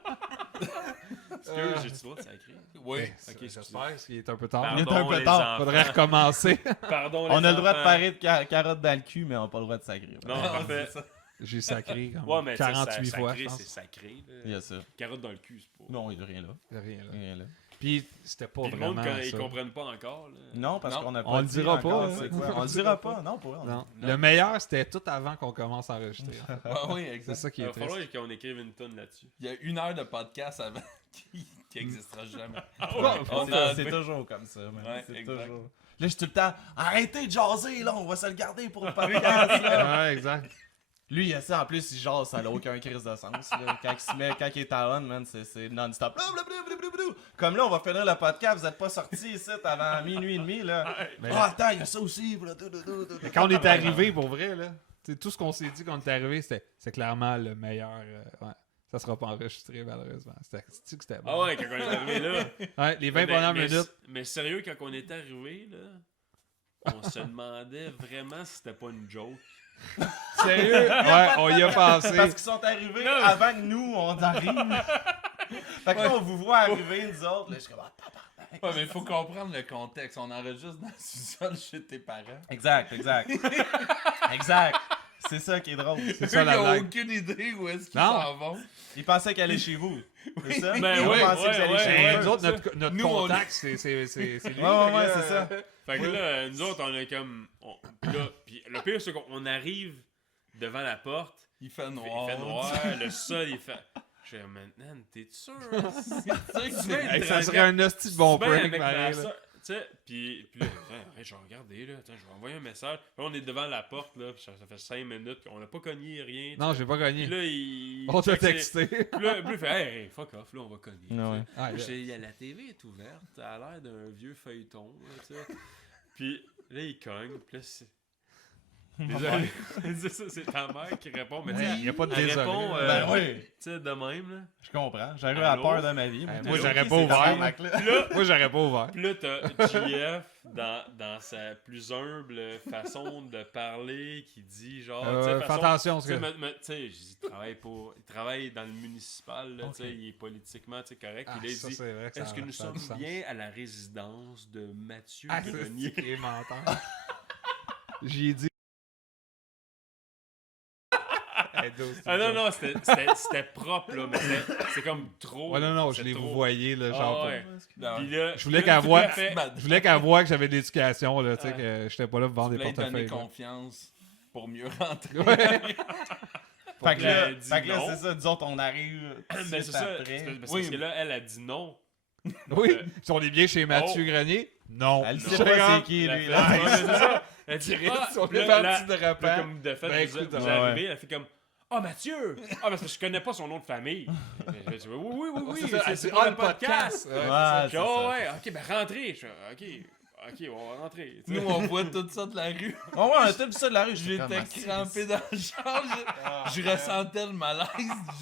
Est-ce que j'ai-tu le droit de sacrer? Oui. Ok, excusez. j'espère, parce qu'il est un peu tard. Il est un Pardon, peu les tard. enfants. Faudrait recommencer. Pardon, On les a le droit de enfants. parler de carottes dans le cul, mais on n'a pas le droit de sacrer. Non, Ah, parfait. c'est ça. J'ai sacré comme Ouais, mais 48 fois, sacré, je c'est pense. sacré. là. Il y a ça. Carotte dans le cul, c'est pas. Non, il n'y a rien là. Rien, là. Rien là. Puis c'était pas Puis le monde, vraiment quand ils ça. comprennent pas encore. Là. Non, parce Non. qu'on a pas On le dit dira encore pas, c'est hein. quoi. On le dira pas. Non, pour vrai. Non. Non. Le meilleur, c'était tout avant qu'on commence à enregistrer. Ah oui, C'est exact. ça qui Il est va triste. falloir qu'on écrive une tonne là-dessus. Il y a 1 heure de podcast avant qui existera jamais. Ouais, On a c'est enlevé. toujours comme ça, man. Ouais, C'est exact. toujours. Là, je suis tout le temps. Arrêtez de jaser, là. On va se le garder pour le podcast, là. Ouais, exact. Lui, il a ça. En plus, il jase, ça n'a aucun crise de sens. Là. Quand il est à on, man, c'est non-stop. Blablabla. Comme là, on va finir le podcast. Vous n'êtes pas sortis ici avant minuit et demi, là. Mais- Ah, attends, il y a ça aussi. Mais quand on est arrivé, pour vrai, là, tu sais, tout ce qu'on s'est dit quand on est arrivé, c'est clairement le meilleur. Ouais. Ça sera pas enregistré, malheureusement. C'était bon. Ah ouais, quand on est arrivé là. Ouais, les 20 premières minutes. Mais sérieux, quand on est arrivé, là, on se demandait vraiment si c'était pas une joke. Sérieux? Ouais, on y a pensé. Parce qu'ils sont arrivés Non. avant que nous, on arrive. Fait que là, on vous voit arriver, nous autres. Là, je suis comme, ah, tabarnak. Ouais, mais il faut comprendre le contexte. On enregistre dans le sous-sol chez tes parents. Exact. Exact. C'est ça qui est drôle. C'est ça Ils la n'ont blague. aucune idée où est-ce qu'ils Non. s'en vont. Ils pensaient qu'elle est chez vous. C'est ça? Ben Ils ouais, pensaient que vous allez ouais, chez Ben, eux. nous autres, notre Nous, on- contact, c'est lui. Ouais, c'est ça. Fait que là, nous autres, on est comme. Puis le pire, c'est qu'on arrive devant la porte, Il fait il noir. fait noir, le sol, il fait. Je fais, maintenant, t'es sûr? Hey, ça serait un hostie de bon Ben, prank, avec ma pareil, là. soeur, tu sais, puis là, je vais regarder, là, attends, je vais envoyer un message. Puis là, on est devant la porte, là, puis ça fait 5 minutes, puis on n'a pas cogné rien. Non, j'ai pas Puis gagné. là, il. On t'a check ses- texté. Puis là, il fait, hey, fuck off, là, on va cogner. Ouais. Ah, Je sais, la TV est ouverte, ça a l'air d'un vieux feuilleton, là, tu sais. Puis là, il cogne, puis là, c'est. Désolé. C'est ça, c'est ta mère qui répond. Mais tu sais, Il n'y a pas de elle désolé. répond, Ben oui, tu sais, de même, là. je comprends. J'arrive à la Allô? peur de ma vie. Moi, T'es j'aurais qui, pas ces ouvert. tabarnak-là? Puis là, Moi, j'aurais pas ouvert. Puis là, t'as JF dans sa plus humble façon de parler qui dit genre. tu sais, Fais façon- attention, tu sais, parce que... tu sais, il travaille dans le municipal, là, tu sais, il est politiquement tu sais, correct. Ah, Puis là, il ça, dit c'est vrai que est-ce ça- que nous ça a sommes du sens. bien à la résidence de Mathieu Ah, Grenier? c'est menteur. J'y ai dit. Ah non, c'était propre, là, mais c'est comme trop. Ouais, non, je c'est l'ai trop. voyé, là, genre. Ah, ouais. Non, Puis là, Je voulais là, qu'elle tout voie, à fait- je voulais qu'elle voie que j'avais de l'éducation, là, tu sais, Ouais. que j'étais pas là pour vendre des voulais donner portefeuilles. là. confiance pour mieux rentrer. Ouais. Fait que là, Elle dit fait que là, non. c'est ça, disons, on arrive. Mais c'est ça, après. parce Oui. que là, elle a dit non. Oui, si on est bien chez Mathieu Oh. Grenier, non. Elle Je sait sais pas c'est qui, Elle a lui. fait- là. Ouais, c'est ça. Elle dit Direct, ah, on puis est là, parti de puis là, repas. comme de fait, Ben, vous écoute, êtes ouais. arrivé, elle fait comme ah Mathieu! Ah, parce que je connais pas son nom de famille. Je dis, oui, C'est ça, c'est ah, pour le le podcast. Ouais. Ouais, Je c'est dis, oh, ça. ouais, ok, ben rentrez. Je dis, ok, on va rentrer. Tu sais. Nous, on voit tout ça de la rue. Oh ouais, on a tout vu ça de la rue. J'étais crampé dans le char. Je ressentais le malaise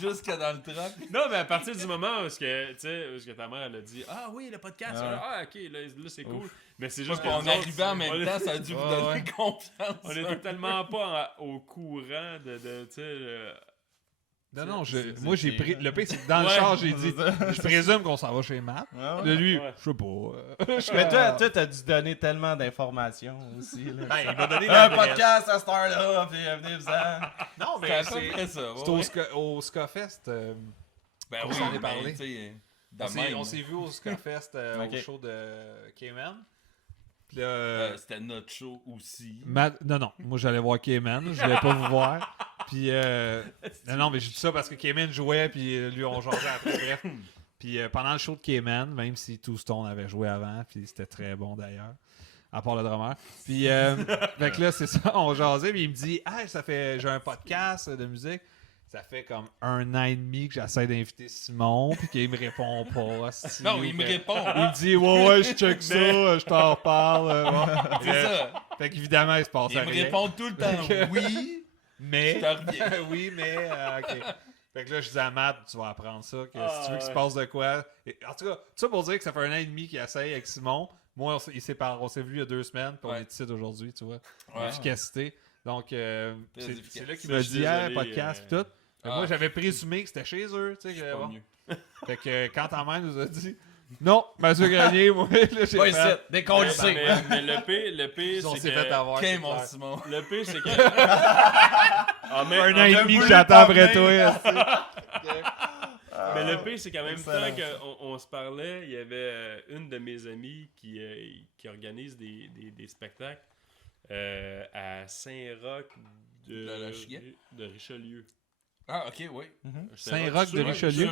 jusque dans le truck. Non, mais à partir du moment où, où ta mère elle a dit ah oui, le podcast, Ouais. ah ok, là c'est cool. Mais c'est juste On nous est autres, arrivé en même on temps, ça a dû vous Ouais, donner ouais. confiance. On était tellement pas au courant de tu sais. Non, C'est- moi, c'est j'ai pris. bien. Le pire, c'est que dans le Ouais, char, j'ai dit c'est ça. je présume qu'on s'en va chez Matt. Ouais, De ouais. lui, Ouais. je sais pas. Mais toi, t'as dû donner tellement d'informations aussi. Là. Ben, il m'a donné Un l'adresse. podcast à cette heure-là, puis venez-vous-en. Non, C'est mais à peu c'est près ça. c'est au Scafest. Ben on oui, s'en est ben, parlé. tu sais, de On même. s'est vu au Scafest Ok. au show de Cayman. Puis là, C'était notre show aussi. non, moi j'allais voir Cayman, je voulais pas vous voir. Puis non, mais j'ai dit ça parce que Cayman jouait, puis lui on jasait après, bref. Puis pendant le show de Cayman, même si Two Stone avait joué avant, puis c'était très bon d'ailleurs, à part le drummer. Puis fait que là c'est ça, on jasait, puis il me dit « ça fait, j'ai un podcast de musique. » Ça fait comme 1 an et demi que j'essaie d'inviter Simon, puis qu'il me répond pas. hostie, Non, ou il me que- répond. Il me dit ouais, je check ça, je t'en reparle. ouais. C'est ça. Fait qu'évidemment, il se passe Il me rien. répond tout le temps. Fait que- Oui, Mais je te reviens. oui, mais ok. Fait que là, je dis à Matt, tu vas apprendre ça, que Ah, si tu veux qu'il se ouais. passe de quoi. En tout cas, tout ça pour dire que ça fait 1 an et demi qu'il essaye avec Simon. Moi, on s'est vu il y a 2 semaines, puis on Ouais. est ici aujourd'hui, tu vois. Ouais. Efficacité. Donc, c'est efficace. là qu'il Ça, m'a je suis dit, désolé, podcast, pis tout. Fait que Ah. moi, j'avais présumé que c'était chez eux, tu sais. Je que suis pas bon. mieux. Fait que quand ta mère nous a dit, non, Mathieu Grenier, moi, là, j'ai Pas fait. ici, décolle ici. Mais le pire, On c'est s'est que fait avoir. Qu'est c'est mon clair. Simon? le pire c'est que en même, 1 en an et même- demi que voulu j'attends après t'emmener. toi. mais le pire c'est qu'en même Excellent. temps qu'on se parlait, il y avait une de mes amies qui organise des spectacles à Saint-Roch De la Chienne? de Richelieu. Ah, ok, oui. Saint-Roch de Richelieu?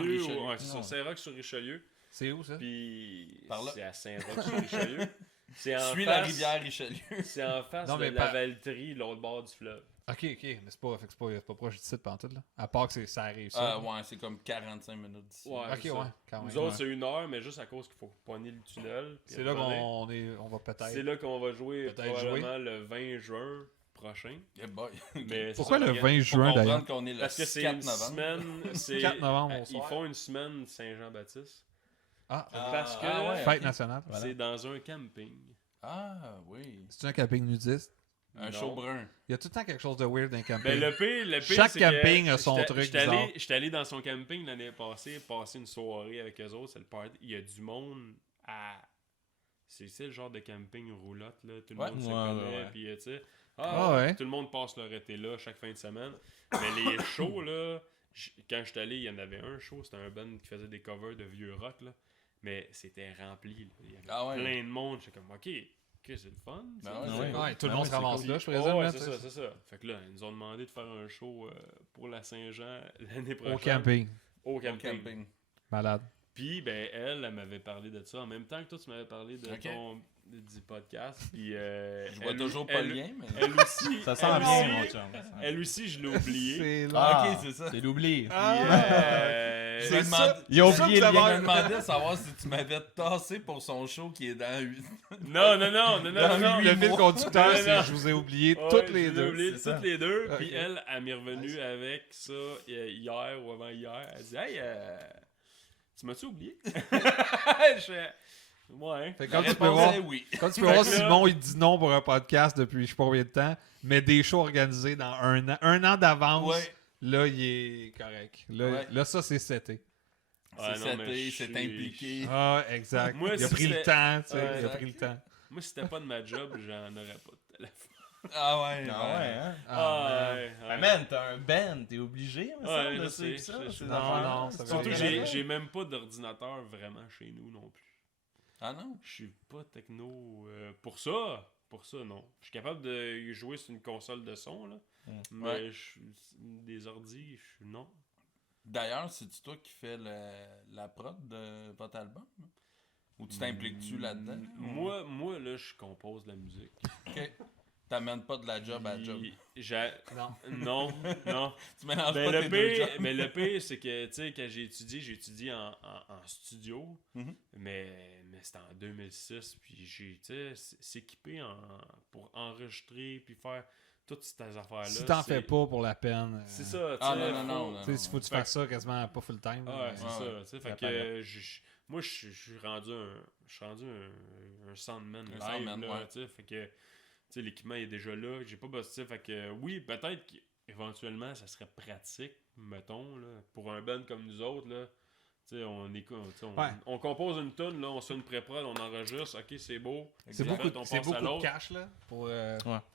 Ouais, c'est ça, Non. Saint-Roch sur Richelieu. C'est où ça? Puis Par là. c'est à Saint-Roch sur Richelieu. C'est en Suis face, la rivière Richelieu. C'est en face Non, de mais la par- Valterie, l'autre bord du fleuve. Ok, mais c'est pas proche du site pantoute, là. À part que ça arrive ça. Ah, ouais, c'est comme 45 minutes d'ici. Ouais, Ok, c'est ouais, ça. quand même. Nous autres, Ouais. c'est 1 heure, mais juste à cause qu'il faut pogner le tunnel. puis C'est là revenir. on va peut-être. C'est là qu'on va jouer Peut-être probablement le 20 juin prochain. Yeah, boy. Mais c'est Pourquoi ça, le regarde. 20 Faut juin d'ailleurs? comprendre qu'on est le Parce que c'est 4 une novembre. semaine. c'est- 4 novembre au Ils soir. font une semaine Saint-Jean-Baptiste. Ah, Parce que ouais, fête ok. nationale. c'est dans un camping. Ah, oui. C'est un camping nudiste. Un Non. show brun. Il y a tout le temps quelque chose de weird dans un camping. Ben, le pire, Chaque c'est camping que a son j'étais- truc j'étais allé- bizarre. J'étais allé dans son camping l'année passée, passer une soirée avec eux autres, c'est le party. Il y a du monde à... C'est le genre de camping roulotte, là. Tout le Ouais. monde se Ouais, connaît, ouais. puis tu sais... Ah ouais. Tout le monde passe leur été là chaque fin de semaine. Mais les shows, là... Quand j'étais allé, il y en avait un show, c'était un band qui faisait des covers de vieux rock, là. Mais c'était rempli, là. Il y avait Ah ouais. plein de monde. J'étais comme, OK, c'est le fun. ça. Ben ouais, Ah c'est ouais. cool. Ouais, tout le Ah monde ouais, se ramasse c'est là, je Oh, présume. ouais, là, c'est tu sais. ça, c'est ça. Fait que là, ils nous ont demandé de faire un show pour la Saint-Jean l'année prochaine. Au camping. Au Au camping. camping. Malade. Puis, ben, elle m'avait parlé de ça en même temps que toi, tu m'avais parlé de Ok. du podcast. Puis, Je vois toujours pas le lien, mais. Elle aussi. Ça sent elle bien, aussi- mon chum. Elle aussi, je l'ai oublié. C'est là. Ah, ok, c'est ça. C'est l'oubli. Puis, Ah. Il C'est m'a ça. demandé- Il a oublié il le m'a lien. demandé de savoir si tu m'avais tassé pour son show qui est dans 8. Non. Le fil conducteur, Non, c'est non. je vous ai oublié Ouais, toutes les je l'ai deux. oublié c'est ça. toutes les deux. Ok. Puis elle m'est revenue avec ça hier ou avant-hier. Elle dit Hey, tu m'as-tu oublié? Je fais Ouais. Fait que La quand tu peux réponse voir, est oui. quand tu peux voir Fait que là- Simon, il dit non pour un podcast depuis je sais pas combien de temps, mais des shows organisés dans un an d'avance, Ouais. là, il est correct. Là, Ouais. là ça, c'est seté. Ouais, C'est non, mais seté, je c'est suis- impliqué. Ah, exact. Moi, il a si pris le c'était- temps, tu sais, Ouais, il a exact. pris le temps. Moi, si c'était pas de ma job, j'en aurais pas de téléphone. Ah ouais, Ah ouais, hein? ouais. Ben, man, t'as un band, t'es obligé, me semble, je de sais, suivre je ça. sais, je ces sais. Non, affaires-là. non, ça veut Surtout, rien j'ai dire. j'ai même pas d'ordinateur vraiment chez nous non plus. Ah non? Je suis pas techno pour ça. Pour ça, non. Je suis capable de jouer sur une console de son, là. Mais Ouais. des ordis, non. D'ailleurs, c'est-tu toi qui fais la prod de votre album? Ou tu t'impliques-tu là-dedans? Moi, là, je compose de la musique. Ok. T'amènes pas de la job à job. Puis Non. Non. Tu mélanges Ben, pas tes deux jobs. mais le pire, c'est que, tu sais, quand j'ai étudié en studio, Mhm. mais c'était en 2006, puis tu sais, s'équiper pour enregistrer, puis faire toutes ces affaires-là. Si t'en fais pas pour la peine, C'est ça, tu Ah sais, non. tu sais, s'il faut que tu Fait fasses ça quasiment pas full time. Ouais, là, c'est Ouais, ça, ouais. tu sais, fait Ça que paraît. moi, je suis rendu un soundman live, soundman, là, ouais. tu sais, fait que, tu sais, l'équipement est déjà là, j'ai pas bossé, fait que, oui, peut-être qu'éventuellement, ça serait pratique, mettons, là, pour un band comme nous autres, là, tu sais, Ouais. on compose une tune, là, on se fait une pré-prod, on enregistre, ok, c'est beau. C'est Exact. beaucoup, on c'est passe à beaucoup de l'autre. cash là, pour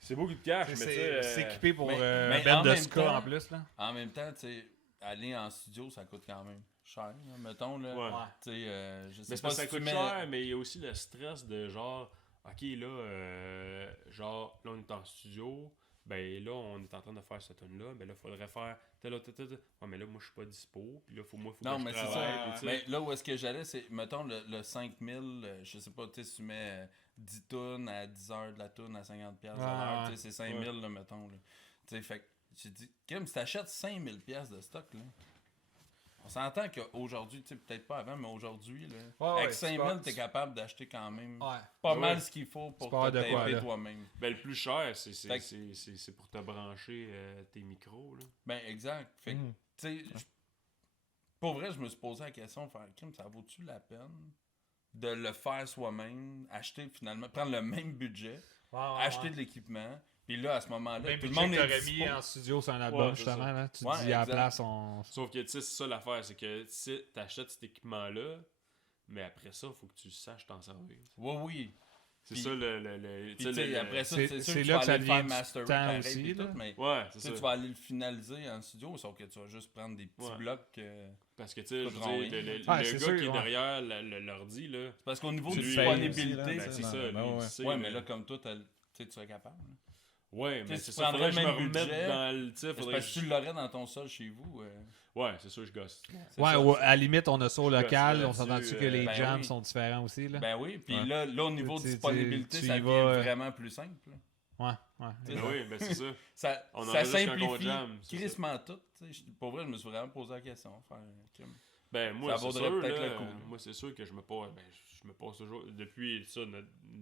C'est beaucoup de cash, mais tu sais, s'équiper pour mais un en band de même ska temps- en plus. Là. En même temps, tu sais, aller en studio, ça coûte quand même cher, là, mettons, là. Ouais. Tu sais, je sais Mais c'est pas parce que si ça tu coûte mets... cher, mais il y a aussi le stress de genre, ok, là, genre, là, on est en studio, ben là, on est en train de faire cette tune-là, ben là, il faudrait faire tel autre. Ouais, mais là, moi, je suis pas dispo, puis là, faut Non, que mais je c'est travaille. ça. puis tu sais. Mais là où est-ce que j'allais, c'est, mettons, le 5000, je sais pas, tu sais, si tu mets 10 tonnes à 10 heures de la toune à 50$ de l'heure, tu sais, c'est 5000, là, mettons. Là. Tu sais, fait que j'ai dit, Kim, si t'achètes 5000$ de stock, là, on s'entend qu'aujourd'hui, tu sais, peut-être pas avant, mais aujourd'hui, là, Ouais, avec ouais, 5000, t'es capable d'acheter quand même Ouais. pas Ouais. mal ce qu'il faut pour Tu peux avoir te de quoi, taper là. toi-même. Ben, le plus cher, c'est Fait que- c'est pour te brancher tes micros, là. Ben, exact. Fait que, Mhm. tu sais, pour vrai, je me suis posé la question, faire, Kim, ça vaut-tu la peine de le faire soi-même, acheter finalement, prendre le même budget, acheter de l'équipement, puis là, à ce moment-là, Même tout le budget monde que est t'aurais dispo. mis en studio sur un album, Ouais, c'est justement. ça. Là. Tu Ouais, te dis à la exact. place, on. Sauf que, tu sais, c'est ça l'affaire, c'est que si t'achètes cet équipement-là, mais après ça, faut que tu saches t'en servir. Oui, oui. C'est Puis- ça Puis, tu tu sais, sais, après ça, c'est- c'est sûr c'est que tu là vas que ça aller le faire devient du masterer temps pareil, aussi, puis là. tout, mais Ouais, c'est tu sais, ça. tu vas aller le finaliser en studio, sauf que tu vas juste prendre des petits Ouais. blocs. Parce que, tu sais, je veux Pas de dire, le Ouais, gars c'est qui sûr, est ouais. derrière l'ordi, là, Parce qu'au niveau Tu de le disponibilité, payes aussi, là, ben, tu c'est sais, ça, ben, lui, ouais. il sait, ouais, mais là, comme toi, tu sais, tu serais capable. là. Ouais, Tu mais sais, c'est tu ça, faudrait prendrais que je le me même remette budget, dans le... Tu sais, C'est faudrait parce que que tu l'aurais dans ton sol chez vous. Ouais, c'est sûr, je gosse. c'est Ouais, ça. ou à la limite, on a ça au Je local. gosse On s'entend-tu que les ben jams oui. sont différents aussi, là? Ben oui, puis Ouais. là, au niveau de Tu- tu- disponibilité, tu ça y devient vas, vraiment plus simple. là. Ouais, ouais. Tu sais, Ben oui, ben c'est ça. Ça, On ça enregistre quand on simplifie jam, c'est ça. crissement tout. tu sais. Pour vrai, je me suis vraiment posé la question. Faire, Kim. Ben moi, Ça c'est vaudrait sûr, peut-être là, le coup. moi c'est sûr que je me pose toujours, depuis ça,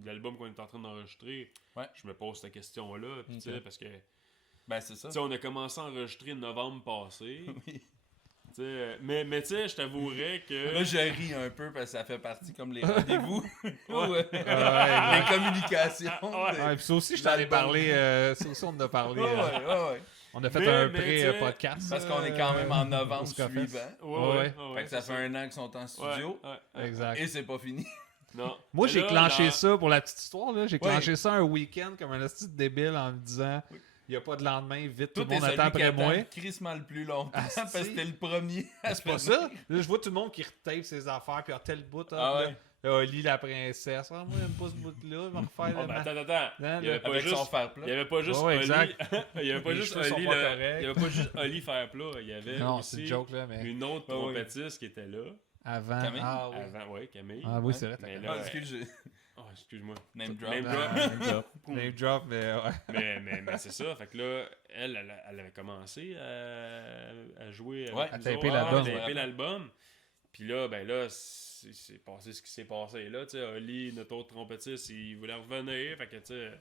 l'album qu'on est en train d'enregistrer, Ouais. je me pose cette question-là, puis tu sais, parce que, tu Ben, c'est ça. sais, on a commencé à enregistrer novembre passé, Oui. tu sais, mais tu sais, je t'avouerais que... Là, je ris un peu parce que ça fait partie comme les rendez-vous ou Ouais, les communications. Ouais, puis ça aussi, je t'en ai parlé. Ça aussi, on en a parlé. Ouais. On a fait Mais- un mais tu sais, pré-podcast. Parce qu'on est quand même en novembre au Scofest. suivant. Ouais. Fait que ça fait un an qu'ils sont en studio. Ouais. Exact. Et c'est pas fini. Non. Moi, Mais j'ai là, clenché là- ça pour la petite histoire. Là. J'ai Ouais. clenché ça un week-end comme un esti de débile en me disant il n'y a pas de lendemain, vite, tout Toi, le t'es monde celui attend qui après moi. attend crissement le plus longtemps Asti. parce que t'es le premier à se C'est pas ça. Là, je vois tout le monde qui retape ses affaires, puis tel bout, Ah ouais. là, Oli la princesse. Ah, moi, j'aime pas ce bout-là, je vais refaire Oh, le ben, ma- attends. Hein, Il y avait là. pas Avec juste... son fer plat. Il y avait pas juste Ouais, Oli. exact. Il y avait pas Les juste cheveux sont Oli. pas là. corrects. Il y avait pas juste Oli faire plat. Il y avait Non, c'est aussi une joke, là, mais une autre Ah oui. trompettiste qui était là. avant. Camille? Ah, oui. Avant, ouais, Camille. Ah oui, c'est vrai. Mais t'as là, Ah, excuse, Oh, excuse-moi. Name drop. Name drop. Name drop, mais ouais. mais c'est ça. Fait que là, elle avait commencé à jouer avec Ouais, nous à taper autres. l'album. À taper l'album. Puis là, ben là, c'est passé ce qui s'est passé là. Tu sais, Oli, notre autre trompettiste, il voulait revenir. Fait que, tu sais...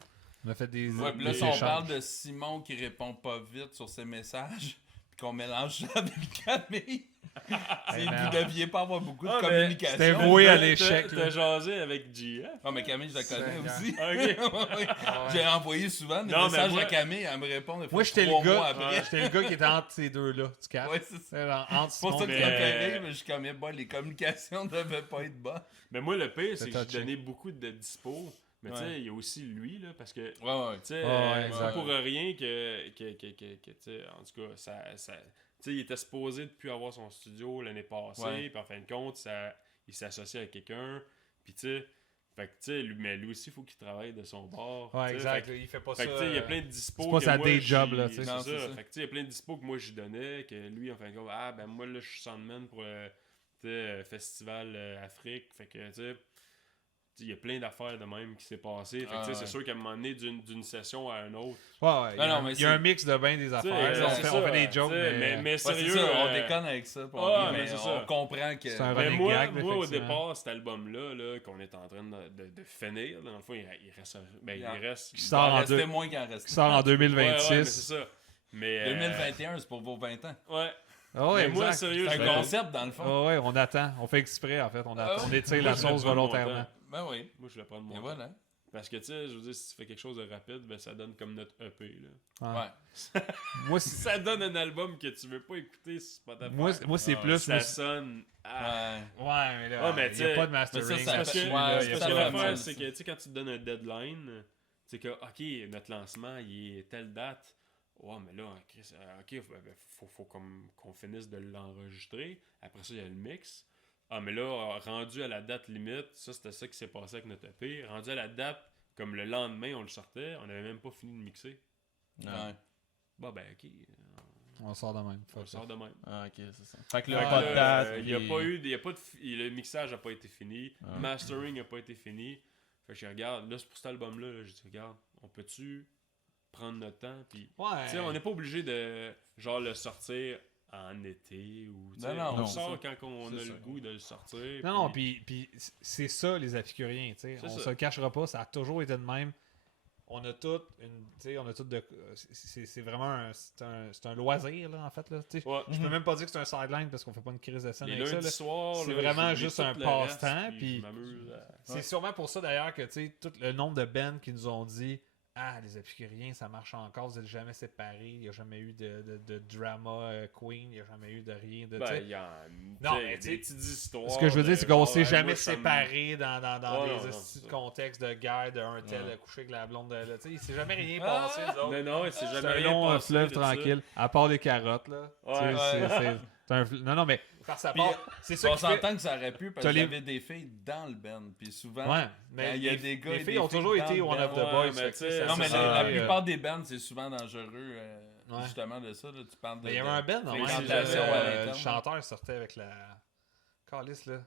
On a fait des. Ouais, puis là, des si on échanges. parle de Simon qui répond pas vite sur ses messages, puis qu'on mélange ça avec Camille, vous deviez pas avoir beaucoup de communication. C'était voué à l'échec. T'as jasé avec G, hein? Ah, mais Camille, je la connais Seigneur. aussi. J'ai envoyé souvent des Non, mais messages moi- à Camille, elle me répond des fois Moi, j'étais 3 le mois gars. après. J'étais le gars qui était entre ces deux-là. Tu captes? Ouais, c'est ça. Entre C'est pour ça Simon que et- ça me fait rire, mais je suis comme, bon, les communications devaient pas être bonnes. Mais moi, le pire, c'est que j'ai touché. donné beaucoup de dispo. Mais tu Ouais. sais, il y a aussi lui, là, parce que... Ouais. Tu sais, ouais, c'est exact. pour rien que tu sais, en tout cas, ça tu sais, il était supposé de plus avoir son studio l'année passée, Ouais. puis en fin de compte, il s'est associé avec quelqu'un, puis tu sais, fait que tu sais, mais lui aussi, il faut qu'il travaille de son bord. Ouais, tu sais, exact. Fait, Il fait pas fait ça. que tu sais, il y a plein de dispo c'est pas que sa moi, day job, là, tu sais. c'est Non, ça. c'est ça. Fait que tu sais, il y a plein de dispo que moi, j'y donnais, que lui, en fin de compte, ah, ben moi, là, je suis soundman pour le tu sais, festival Afrique, fait que, tu sais, il y a plein d'affaires de même qui s'est passé. Fait que, tu sais, ouais. c'est sûr qu'à un moment donné, d'une session à une autre. Ouais, il y a Non, un- mais il y a un c'est- mix de bien des tu sais, affaires. exact, On c'est fait, ça, on fait des jokes, tu sais, mais. mais Ouais, c'est sérieux, ça, on déconne avec ça. Pour ouais, mais mais c'est on ça. comprend que. C'est un Mais running moi, gag, moi au effectivement. départ, cet album-là, là, qu'on est en train de finir, dans le fond, il reste. Ben, il reste. Qui Il sort en en restait deux- moins qu'il en restait. Qui sort en Ouais, ouais, mais 2026. c'est ça. Mais. 2021, c'est pour vos 20 ans. Ouais. Ah ouais, mais moi, exact. sérieux, C'est je un vais- concept, dans le fond. Ah ouais, on attend. On fait exprès, en fait. On attend. On étire la Moi, je vais sauce prendre mon volontairement. temps. Ben oui. Moi, je vais prendre mon Et temps. voilà. Parce que, tu sais, je veux dire, si tu fais quelque chose de rapide, ben, ça donne comme notre EP, là. Ouais. Ouais. Moi, c'est, Ça donne un album que tu veux pas écouter sur Spotify. moi, c'est Ah, plus. ça sonne. Ah. Ouais. Ouais, mais là, Ah, mais il tu n'y a sais, pas de mastering. mais ça Parce que, fait- ouais, là, c'est il y a parce ça que pas fait de- l'affaire, mal, c'est ça. que, tu sais, quand tu te donnes un deadline, c'est que, OK, notre lancement, il est telle date. Ouais, mais là, Chris, OK, faut comme qu'on finisse de l'enregistrer. Après ça, il y a le mix. Ah, mais là, rendu à la date limite, ça, c'était ça qui s'est passé avec notre EP. Rendu à la date, comme le lendemain, on le sortait, on n'avait même pas fini de mixer. Ouais. Bah, ben, OK, On sort de même. on Fuck le sort de même. Ah, ok, c'est ça. Fait que Fait là, que pas là, de date. il y a puis- pas eu, il y a pas de, le mixage n'a pas été fini, Ah. le mastering n'a pas été fini. Fait que je regarde, là, c'est pour cet album-là, là, je dis, regarde, on peut-tu prendre notre temps, puis Ouais. tu sais, on n'est pas obligé de genre le sortir en été ou tu sais, Non, on non, le c'est sort ça. quand on a C'est le ça. goût de le sortir. Non, non, puis c'est ça, les épicuriens, tu sais. C'est On ça. se le cachera pas, ça a toujours été de même. On a tout une, tu sais, on a tout de, c'est vraiment c'est un loisir, là, en fait, là, tu sais. Ouais. Je peux même pas dire que c'est un sideline parce qu'on fait pas une crise de scène Les avec ça, lundis là. soirs, c'est là, vraiment j'oublie juste tout un le passe-temps, reste, puis- je m'amuse à- C'est sûrement pour ça d'ailleurs que tu sais tout le nombre de bands qui nous ont dit ah les épicuriens ça marche encore, vous êtes jamais séparés, il n'y a jamais eu de drama queen, il n'y a jamais eu de rien de tu Ben, sais. il y a Non, tu sais, mais tu sais, des petites histoires. Ce que je veux dire, c'est qu'on genre, s'est hey, jamais moi, ça me- séparés dans Ouais, des non, estis de ça. contexte de guerre, de un tel couché avec la blonde de là, tu sais, il s'est jamais rien Ah! passé, nous autres. Non, non, c'est C'est jamais un rien long passé fleuve de ça. tranquille, à part des carottes, là. Ouais. Tu sais, Ouais. c'est un non, non, mais par sa Puis, part, c'est ça On qui fait... s'entend que ça aurait pu parce T'as qu'il y les- avait des filles dans le band. Puis souvent, Ouais, quand mais il y a les- des gars les et filles des ont toujours filles été dans one le of the band. boys. Ouais, mais fait que, tu sais, ça, Non, mais ça, la c'est, plupart des bands, c'est souvent dangereux, Ouais. justement, de ça. Là. Tu parles de. Mais il y avait un band, non? fréquentation à Le l'interne. chanteur sortait avec la. Calice, là.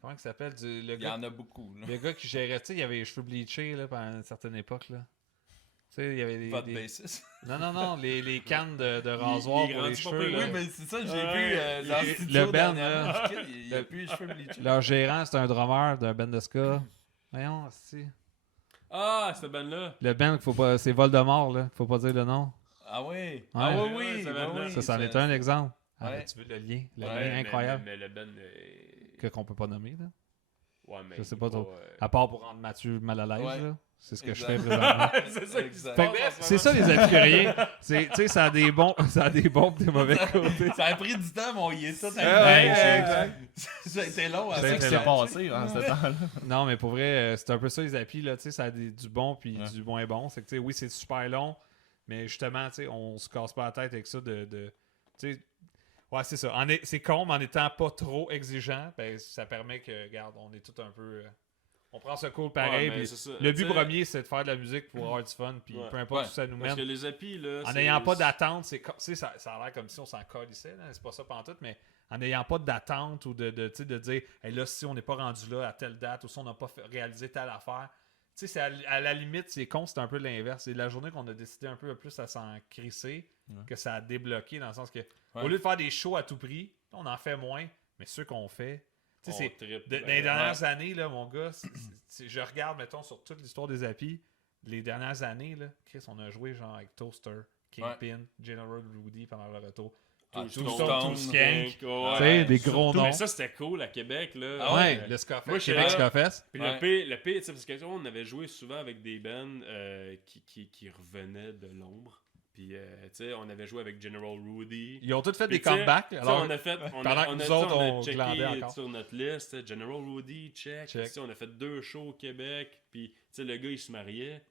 Comment il s'appelle? Le Il y gars, en a beaucoup. Là. le gars qui gérait, tu sais, il avait les cheveux bleachés, là, pendant une certaine époque, là. Tu sais, il y avait des. Pas de des- bassiste. Non, les cannes de rasoir il pour les grandit pas cheveux. pire, là. Oui, mais c'est ça, j'ai Ouais. vu dans le Le studio band, dernièrement. là. Il a plus les cheveux bleachés. Leur gérant, c'était un drummer d'un band de ska. Voyons, si. Ah, cette band-là. Le band, qu'il faut pas, c'est Voldemort, là. Faut pas dire le nom. Ah oui. Ouais. Ah oui, Ouais, oui. ça ben va oui, Ça, c'en est un exemple. Ah, Ouais. ben, tu veux le lien? Le Ouais, lien mais- incroyable. Mais le band. Qu'on peut pas nommer, là. Ouais, mais Je sais il pas est trop. À part pour rendre Mathieu mal à l'aise, Ouais. là. C'est ce que Exact. je fais présentement. c'est ça qui se Exact. Fait que c'est ça les épicuriens. Tu sais, ça a des bons et des mauvais côtés. Ça a pris du temps, mais on y est tout Ouais, arrivé. Ça a été long. Ça a C'est ça été qui s'est long. passé en ce temps-là. Non, mais pour vrai, c'est un peu ça les applis, là. Tu sais, ça a du bon puis Ouais. du moins bon. C'est que, tu sais, oui, c'est super long, mais justement, tu sais, on se casse pas la tête avec ça tu sais, ouais, c'est ça. C'est con, mais en étant pas trop exigeant, ben, ça permet que, regarde, on est tout un peu... on prend ce cool pareil. Ouais, mais puis c'est ça. le but Tu sais, premier, c'est de faire de la musique pour avoir du fun, puis Ouais. peu importe Ouais. où ça nous Parce mène. que les apis, là. En c'est- n'ayant pas d'attente, tu sais, ça a l'air comme si on s'en colissait, là, c'est pas ça pantoute, mais en n'ayant pas d'attente ou tu sais, de dire hey, là, si on n'est pas rendu là à telle date ou si on n'a pas réalisé telle affaire, Tu sais, à la limite, c'est con, c'est un peu l'inverse. C'est la journée qu'on a décidé un peu plus à s'en crisser que ça a débloqué, dans le sens que, au lieu de faire des shows à tout prix, on en fait moins, mais ceux qu'on fait. Tu sais, dans les dernières années, là, mon gars, je regarde, mettons, sur toute l'histoire des Happy, les dernières années, là, Chris, on a joué genre avec Toaster, Kingpin, General Rudy pendant le retour. Tombstone, Skank. Tu sais, des gros noms. Mais ça, c'était cool à Québec, là. Ah ouais, le Scuffest. Moi, Québec Scuffest. Puis le pire, tu sais, parce que on avait joué souvent avec des bands qui revenaient de l'ombre. Puis, tu sais, on avait joué avec General Rudy. Ils ont tous fait Puis, des comebacks. Alors, on a fait, pendant que nous autres, on glandait checké encore. sur notre liste, General Rudy, check. Puis, on a fait 2 shows au Québec. Puis, tu sais, le gars, il se mariait.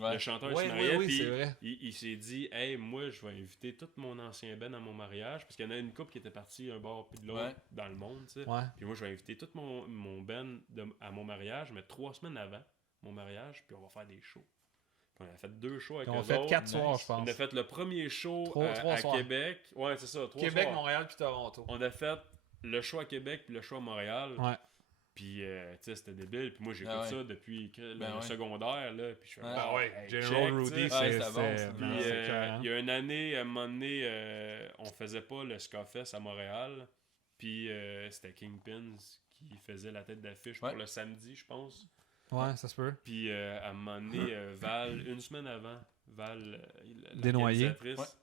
Le chanteur se mariait, oui, puis c'est vrai. il s'est dit « Hey, moi, je vais inviter tout mon ancien band à mon mariage. » Parce qu'il y en a une couple qui était partie un bord puis de l'autre dans le monde, tu sais. Ouais. Puis moi, je vais inviter tout mon band à mon mariage, mais 3 semaines avant mon mariage, puis on va faire des shows. Puis on a fait 2 shows avec eux On a autres. fait 4 soirs, je pense. On a fait le premier show Trois à soirs. Québec. Ouais, c'est ça, 3 Québec, soirs. Montréal puis Toronto. On a fait le show à Québec puis le show à Montréal. Ouais. Puis, tu sais, c'était débile. Puis moi, j'écoute ça depuis le secondaire, là. Puis je fais, General Rudy, c'était bon, ça. Puis, il y a une année, à un moment donné, on faisait pas le Scuffest à Montréal. Puis, c'était Kingpins qui faisait la tête d'affiche pour le samedi, je pense. Ouais, ça se peut. Puis, à un moment donné, Val, une semaine avant, Val, Desnoyers.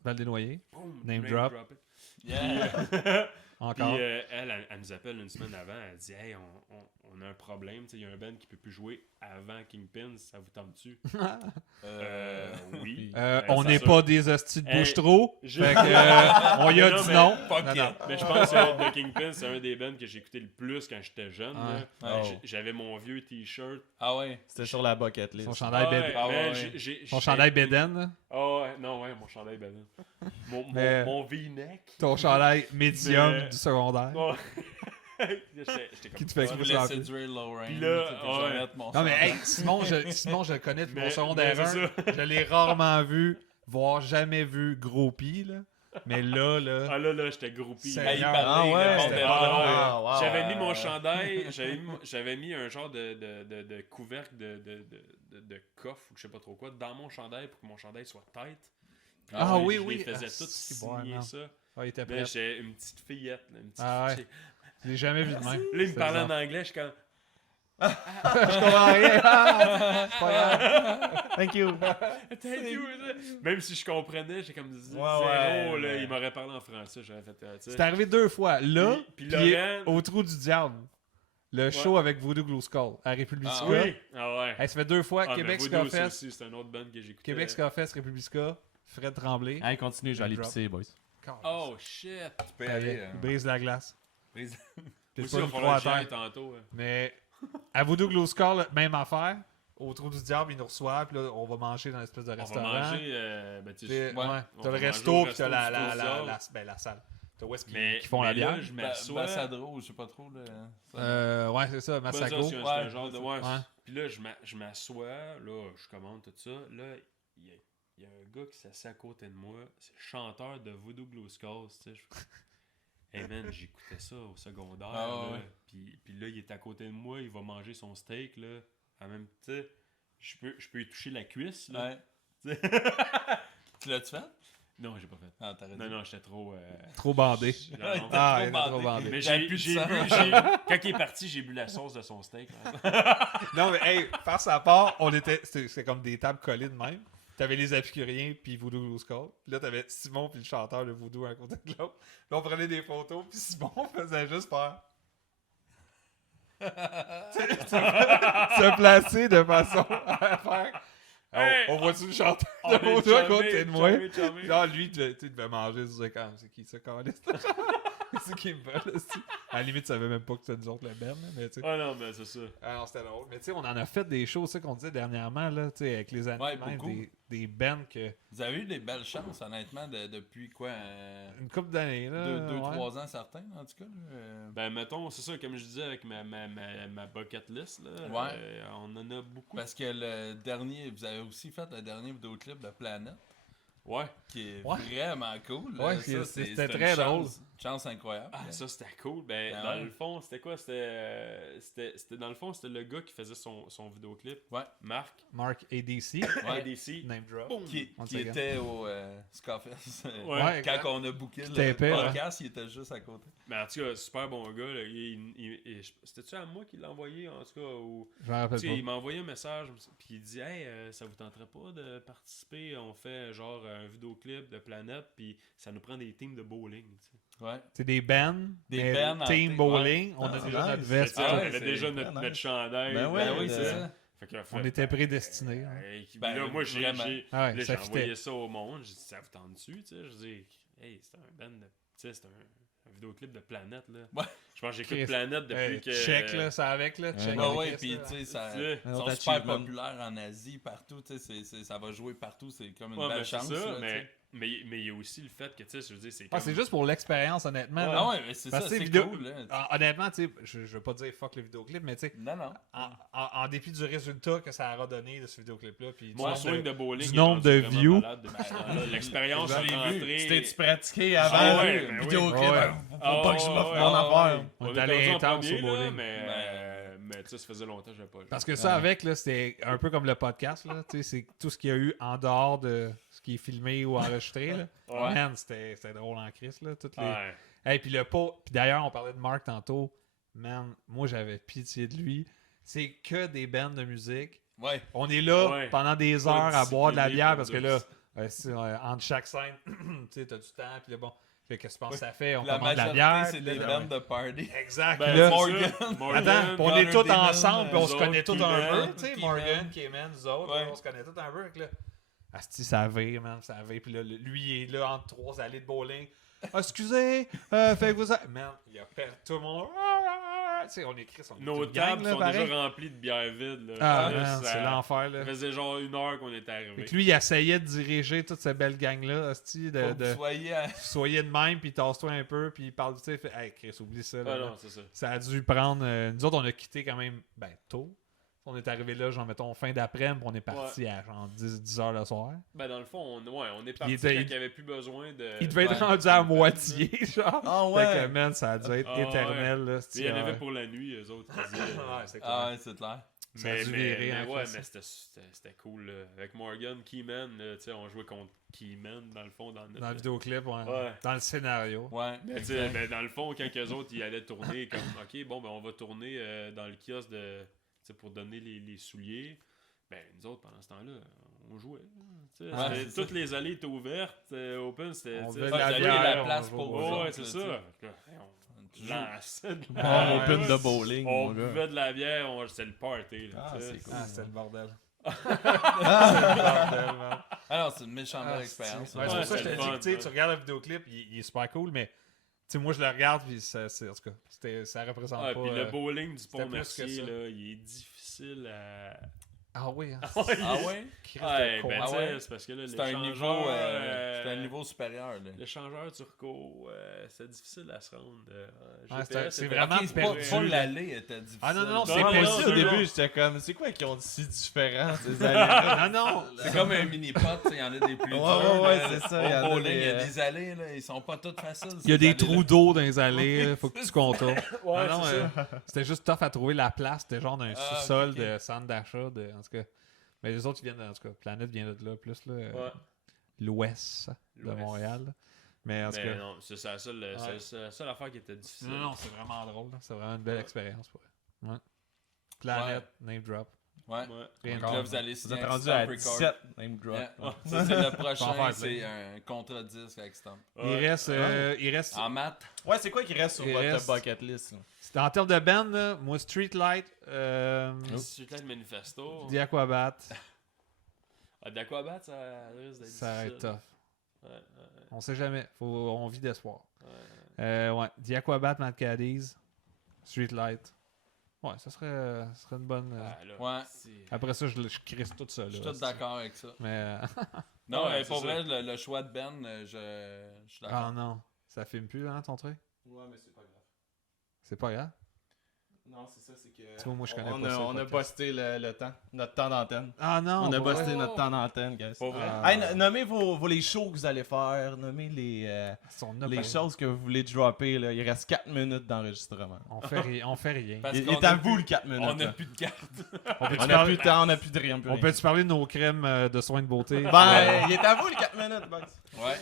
Val Desnoyers. Boom, Name drop. it. Yeah. Encore. Puis elle nous appelle une semaine avant, elle dit « Hey, on a un problème, il y a un band qui peut plus jouer avant Kingpins, ça vous tente-tu? » Oui. On n'est pas des hosties de bouche-trou. je- Fait que, on y a Non, dit mais- non. Fuck it. Mais je pense que The Kingpins, c'est un des bands que j'ai écouté le plus quand j'étais jeune. Ouais. là. Ouais. J'avais mon vieux t-shirt. Ah ouais. C'était sur la bucket list. Son chandail Ouais, Beden. mais ouais. Son chandail Beden. là. Ah ouais, non, ouais, mon chandail Beden. Mais- Mon V-neck. Ton chandail médium Mais- du secondaire. Ouais. J'étais Qui te fait Je exprès voulais ça. séduire Lorraine. Puis là, tu sais, je vais ouais. mettre mon Non, mais chandail. hey, Simon, je le connais depuis mon Mais- secondaire mais c'est 1. Je l'ai rarement vu, voire jamais vu gros pis, là. Mais là, Ah là, j'étais groupie. C'est- Ben, il Ah parlait, ouais, il répondait c'était pas. pas Ah, wow. J'avais mis mon chandail, j'avais mis un genre de couvercle de coffre ou je sais pas trop quoi dans mon chandail pour que mon chandail soit tight. Puis Ah je oui, les oui. faisais Ah, toutes c'est bon, signer non. ça. Ah, il était Là, prêt. j'ai une petite fillette. Là, une petite Ah ouais. fille. Je l'ai jamais vu de même. Là, il me C'est parlait en bizarre. anglais, je suis comme... Je comprends rien. Ah, c'est pas grave. Thank you. Thank you. Même si je comprenais, j'ai comme dit Ouais, zéro. ouais, Là, mais- il m'aurait parlé en français, j'aurais fait... tu sais. C'est arrivé 2 fois. Là, Puis puis Laurent- au Trou du Diable. Le show avec Voodoo Glue Skull à Republica. Ah Oui. Ah ouais. Hey, ça fait 2 fois. Ah, Québec mais Voodoo, ça Scuffest. aussi, c'est un autre band que j'écoutais. Québec Scuffest, Republica. Fred Tremblay. Allez, continue, je vais aller Drop. pisser, boys. Oh shit. Tu peux aller. Il brise la glace. Brise- Puis Aussi, pas il une va croix falloir à que j'y terre. aille tantôt. Mais à Voodoo Glue Skull, même affaire. Au Trou du Diable, ils nous reçoivent. Puis là, on va manger dans l'espèce de On va restaurant. manger... ben, tu Puis, sais, ouais, on t'as le va resto, manger au puis t'as resto du la salle. T'as où est-ce Mais- qu'ils font la mais là, bière? je m'assois... Bassadro, je sais pas trop. Ouais, c'est ça, Pas ça, Massago. c'est un Ouais, genre de... ouais. Puis là, je m'assois, là, je commande tout ça. Là, il y a un gars qui s'assied à côté de moi. C'est le chanteur de Voodoo Glue Skulls, tu sais. Hey man, j'écoutais ça au secondaire. Ah, là. ouais. Puis là, il est à côté de moi, il va manger son steak, là. En même temps, je peux y toucher la cuisse, là. Ouais. Tu sais. Tu l'as-tu fait? Non, j'ai pas fait. Ah, t'aurais dit. Non, j'étais trop... Trop bandé. non, non. Ah, trop il était trop bandé. bandé. Mais J'avais j'ai plus de j'ai sang. bu, quand il est parti, j'ai bu la sauce de son steak. Non, mais hey, face à part, c'était comme des tables collées de même. T'avais les épicuriens puis Voodoo Glue Skull. Puis là, t'avais Simon puis le chanteur de Voodoo à côté de l'autre. Là, on prenait des photos puis Simon faisait juste faire... se placer de façon à faire... Hey, on voit-tu le chanteur on de est Voodoo à charmés, côté de moi? charmés. Genre, lui, tu devais manger, tu disais quand même, c'est qui ça, caliste? C'est qui me veut, là, c'est- À la limite, tu savais même pas que c'était nous autres le Ben, mais tu sais. Ah non, mais c'est ça. Ah non, c'était drôle. Mais tu sais, on en a fait des shows, ça qu'on disait dernièrement, là, tu sais, avec les années, Ouais, même, beaucoup. des bands que... Vous avez eu des belles chances, honnêtement, depuis quoi Une couple d'années, là. 2-3 ouais. ans certains, en tout cas. Là. Ben, mettons, c'est ça, comme je disais avec ma bucket list, là. Ouais. On en a beaucoup. Parce que le dernier, vous avez aussi fait le dernier vidéoclip de Planète. Ouais. qui est Ouais. vraiment cool. là. Ouais, Ça, c'était une très drôle. Chance incroyable. Ah, ça c'était cool. Ben, Ah dans ouais. le fond, c'était quoi? C'était dans le fond, c'était le gars qui faisait son vidéoclip. Ouais. Marc. Mark ADC, Ouais. ADC. name drop. Boom. Qui Once qui again. était au Scarface. Ouais. Ouais, exact. Quand on a booké le tapait, ouais. podcast, il était juste à côté. Mais en tout cas, super bon gars. Là. C'était-tu à moi qui l'a envoyé, en tout cas? Ou... Je m'en rappelle Tu sais, il pas. m'a envoyé un message, puis il dit Hey, ça vous tenterait pas de participer? On fait genre un vidéoclip de Planète, puis ça nous prend des teams de bowling. Tu sais. Ouais. C'est des bands, Des mais bands en team team, bowling. ouais. On a Ah, déjà nice. notre Fait veste. que, Ah on ouais, avait c'est déjà très notre nice. chandail. Ben ouais, Ben oui, c'est ça. Fait que, On était prédestinés. Hein. Ben, là, moi, j'ai vraiment. Ah ouais, là, ça j'ai envoyé fitait. ça au monde. J'ai dit, ça vous tente dessus, tu sais. Je dis, hey, c'est un band de. Tu sais, c'est un vidéoclip de Planète, là. Ouais. Je pense que Chris. j'écoute Planète depuis Hey, que. check, là, ça avec, là. Check Ouais, Ouais, avec ouais, ça, puis là. tu sais, ça, Tu sais, ils un sont autre super achievement. populaires en Asie, partout, tu sais, ça va jouer partout, c'est comme une Ouais, belle ben, c'est chance. ça, là, tu sais. mais il y a aussi le fait que, tu sais, je veux dire, c'est Ah, comme. c'est juste pour l'expérience, honnêtement. Ouais. là. Ah ouais, mais c'est Parce ça, que c'est vidéo- cool. Là. Ah, honnêtement, tu sais, je veux pas dire fuck le vidéoclip, mais tu sais, Non, non. en dépit du résultat que ça aura donné de ce vidéoclip-là, puis du Mon nombre swing de- de bowling. du est nombre rendu de vraiment views. malade depuis ce temps-là. L'expérience Je de l'ai vu. rentrer. C'était-tu pratiqué avant Ah ouais, le ben vidéoclip? oui. Ben, Faut pas que je me fasse mon ah affaire. ouais. On On est est allé allé intense au premier, là, bowling. mais tu sais, ça faisait longtemps que j'avais pas le Parce que ça, avec, là, c'était un peu comme le podcast, là. Tu sais, c'est tout ce qu'il y a eu en dehors de ce qui est filmé ou enregistré, là. Ouais. Man, c'était drôle en crise, là. Toutes les... Ouais. Hey, puis le pot. Puis d'ailleurs, on parlait de Marc tantôt. Man, moi, j'avais pitié de lui. C'est que des bands de musique. Ouais. On est là Ouais. pendant des Pas heures à boire de la discipliné bière pour parce que dire là, entre chaque scène, tu sais, t'as du temps. Puis là, bon, fait que tu penses que ça fait? On La commande de la majorité, bière. c'est puis des là, bandes de party. Exact. Ben, puis là, c'est Morgan. ça. attends, Morgan, puis on est Connor tous Damon, ensemble, puis on nous se autres, connaît tous un Keyman, peu. Tu sais, Keyman. Morgan, Keyman, nous autres, Ouais. là, on se connaît tous un peu. Fait que là, asti, ça vire, man, ça vire. Puis là, lui, il est là entre trois allées de bowling. Ah, excusez, fait que vous... Man, il a perdu tout le monde. Tu sais, on écrit son Nos tables sont déjà remplies de bière vide. Là. Ah, Là, man, ça- c'est l'enfer, là. Ça faisait genre 1 heure qu'on était Fait arrivé. que lui, il essayait de diriger toute cette belle gang-là, asti, Faut que de vous soyez à... soyez de même, puis tasse-toi un peu, puis il parle, tu sais, fait, hey, Chris, oublie ça, là. Ah non, c'est ça. Ça a dû prendre... nous autres, on a quitté quand même, ben, tôt. On est arrivé là, genre, mettons, fin d'après-midi, puis on est parti à, genre, 10 heures le soir. Ben dans le fond, on est parti était- quand il n'y avait plus besoin de... Il devait être ouais, rendu à moitié, genre. Ah Fait ouais. que, man, ça a dû être Ah, éternel, là. Il y en avait pour la nuit, eux autres. qui disaient, Ouais, c'est cool. Ah ouais, c'est clair. Ça a dû virer en ouais, crise. mais c'était cool. Là. Avec Morgan, Keyman, là, tu sais, on jouait contre Keyman, dans le fond, dans notre... Dans le vidéoclip, ouais. Ouais. Dans le scénario. Ouais. Ben, tu sais, ben, dans le fond, quand eux autres, ils allaient tourner, comme, OK, bon, ben, on va tourner dans le kiosque de, tu sais, pour donner les souliers. Ben, nous autres, pendant ce temps-là, on jouait. Tu sais, Ouais, c'était- c'est toutes les allées étaient ouvertes. Open, c'était... On tu sais, veut Ah, la vous avez bière, la on place joue pour au vous Ouais, autres, ouais, c'est là, ça. tu sais. Là, Tu joues. on lançait de Bon la open bière. de bowling, On mon gars. buvait de la bière, c'était le party. Là, Ah, tu sais. c'est cool. Ah, c'était le bordel. Ah non, c'est une méchante belle Ah, expérience. c'est pour ça que je te c'est le dis que fun, tu sais, ouais. tu regardes le vidéoclip, il est super cool, mais tu sais, moi je le regarde, puis en tout cas, ça représente Ah, pas. puis le bowling du c'était plus que Pont-Mercier, ça. là, il est difficile à... Ah oui, hein. Ah ouais? Christ Ouais, de con. ben, Ah tu sais, ouais? c'est parce que là, C'est un niveau, c'est un niveau supérieur. Là. L'échangeur turco, c'est difficile à se rendre. Ouais, GPS, c'est était- vraiment Ok, c'est perdu. pas l'allée était difficile. Ah, non, non, Non, c'est mais pas aussi, ça, au non. début, j'étais comme, c'est quoi qui ont de si différent, ces allées? Non, non. C'est comme un mini-pot, il y en a des plus Ouais, durs. ouais, là. c'est ça, Au il y en a bowling, il y a des, des allées, là, ils sont pas toutes faciles. Il y a ces des allées-là. trous d'eau dans les allées, là, faut que tu contournes. Ouais, non, c'est c'était juste tough à trouver la place, c'était genre d'un Ah, sous-sol ok. de centre d'achat, en tout cas. Mais les autres, ils viennent, en tout cas, Planète vient de là, plus là, Ouais. l'ouest de L'ouest. Montréal. là. Mais en tout Mais cas, non, c'est la seule affaire qui était difficile. non, c'est vraiment drôle, là. C'est vraiment une belle expérience pour eux. Ouais. Planète, name drop. Ouais. Ouais. Rien Donc de là, plus. vous allez Vous signer êtes avec rendu Stomp à Record. 17, name drop. Yeah. Ouais. Ça, c'est le J'en prochain, faire c'est plein. un contrat de disque avec Stomp. Il reste, En maths, Ouais, c'est quoi qui reste sur Il votre reste- bucket list? là? c'est en termes de band, là, moi, Streetlight, Streetlight Manifesto. The Aquabat, D'Aquabat, ça risque d'être ça va être difficile. tough. Ouais, On sait jamais, on vit d'espoir. ouais. Ouais, The Aquabat, Mad Caddies, Streetlight. Ouais, ça serait une bonne... Ah, là, Ouais. c'est- Après ça, je crisse tout ça. Là, je suis tout d'accord avec ça. Mais... Non, Ouais, mais pour c'est vrai, le choix de Ben, je suis d'accord. ah non, ça filme plus, hein, ton truc? Ouais, mais c'est pas grave. C'est pas grave. Non, c'est ça, c'est que. Tu vois, moi, je connais on pas a, ça, on a podcast. busté le temps, notre temps d'antenne. Ah non, On a pour vrai? busté notre temps d'antenne, guys. Pas vrai? Ah. Hey, nommez les shows que vous allez faire, nommez les On a les pas- choses que vous voulez dropper. Là. Il reste 4 minutes d'enregistrement. On fait rien. Parce Il qu'on est a à vous plus- le 4 minutes. On n'a là. plus de cartes. On peut-tu On a parler- plus de temps, on a plus de rien. Plus on rien. peut-tu parler de nos crèmes de soins de beauté? Ben, il est à vous le 4 minutes, box. Ouais.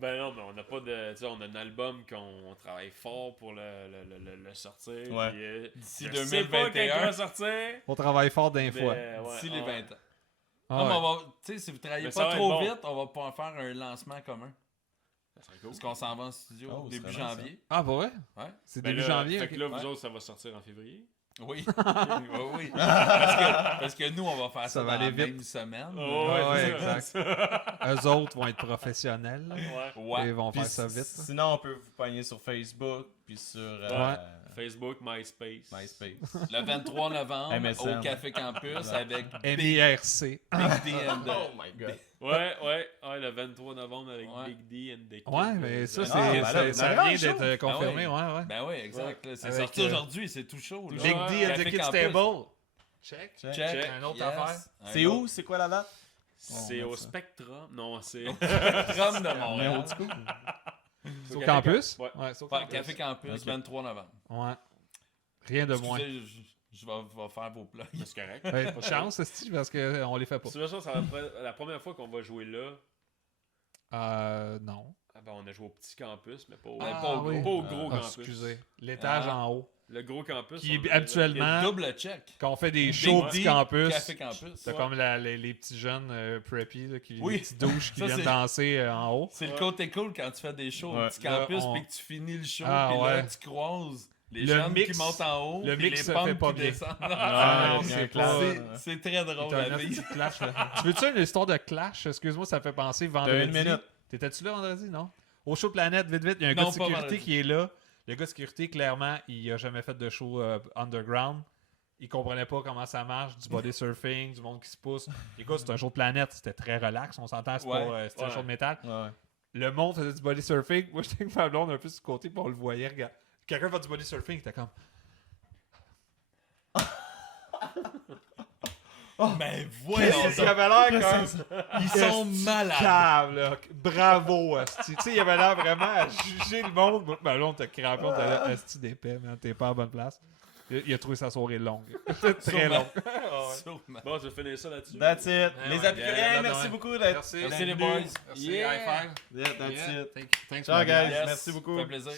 Ben non, mais on n'a pas de. Tu sais, on a un album qu'on travaille fort pour le sortir. Ouais. Puis, D'ici je sais pas quand il 2021, va sortir. On travaille fort d'un mais, fois. ouais, d'ici les 20 ans. Ah Non, mais ouais. on va, tu sais, si vous travaillez Mais ça pas va être trop bon. vite, on va pouvoir faire un lancement commun. Ça serait cool. Parce qu'on s'en va en studio Oh, début c'est vraiment janvier. Ah, pour vrai? Ouais. C'est Ben début là, janvier? Fait ok. que là, vous Ouais. autres, ça va sortir en février. Oui. oui, oui. Parce que nous, on va faire ça, Ça va dans aller la vite. même semaine. Ouais, exact. Eux autres vont être professionnels. là. Ouais. Ouais. Ils vont Puis faire ça vite. là. Sinon, on peut vous pogner sur Facebook, puis sur Facebook, MySpace. MySpace. Le 23 novembre, MSN. au Café Campus, avec MIRC. Big D and the... Oh my god. Ouais, le 23 novembre avec Ouais. Big D and the Kid. Ouais, mais ça, Ah, ben là, ça ben vient là, d'être confirmé. Ah Ouais, ouais. Ben oui, exact. là, C'est Avec, sorti aujourd'hui, c'est tout chaud. Là. Big Ouais. D and the Café Kids Campus. Table. Check. Check. Un autre Yes. affaire. Un C'est autre. où? C'est quoi la date? C'est On au met ça. Spectrum. Non, c'est. Rome de Mais Montréal. old school. C'est au Café campus? Ouais. Ouais, c'est au Ouais, campus. Café Campus, Ok. 23 novembre. Ouais. Rien de moins. Excusez, je vais faire vos plugs. C'est correct. Ouais, pas de chance, Steve, parce qu'on les fait pas. De toute façon, ça va être la première fois qu'on va jouer là. Non. Ah ben, on a joué au petit campus, mais pas au, Ah, pas au, oui. pas au gros Ah, campus. excusez. L'étage Ah. en haut. Le gros campus. Qui on est a- habituellement, Double check. quand on fait des Big shows D, petit campus, Café Campus. t'as Ouais. comme les petits jeunes preppy, là, Oui. les petites douches qui Ça, viennent c'est- danser en haut. C'est le Ouais. côté cool quand tu fais des shows Ouais. au petit campus Là, on- puis que tu finis le show Ah, puis là ouais. tu croises les Le jeunes mix- qui montent en haut le puis mix les se pentes fait pas qui bien. descendent. Ah, il y a c'est un pas- clash. C'est très drôle T'as la un vie. petit clash, là. Tu veux-tu une histoire de clash? Excuse-moi, ça fait penser vendredi. une minute. T'étais-tu là vendredi, non? Au show Planète, vite, vite, il y a un Non, gars de pas sécurité vendredi. qui est là. Le gars de sécurité, clairement, il a jamais fait de show underground. Il comprenait pas comment ça marche, du body surfing, du monde qui se pousse. Écoute, c'est un show de Planète, c'était très relax, on s'entend, c'est Ouais, pas, c'était un ouais. show de métal. Ouais. Le monde faisait du body surfing. Moi, j'étais avec ma blonde un peu sur le côté, puis on le voyait. Regarde. Quelqu'un fait du body surfing, il était comme. Mais voyons Il donc. avait l'air comme. Ils sont malades. Cave, là. Bravo, Asti. Tu sais, il avait l'air vraiment à juger le monde. Moi, ma blonde t'a crampé, on t'a dit Asti d'épais, man, t'es pas à bonne place. Il a trouvé sa soirée longue. Très Sûrement. longue. Sûrement. Bon, je vais finir ça là-dessus. That's it. Ouais, Les ouais. Épicuriens, Yeah, merci ouais. beaucoup d'être Merci. Merci les venus. boys. Merci, Yeah. high five. Yeah, that's it. Thanks, Ciao, my guys. guy. Yes, Merci beaucoup. Ça fait plaisir.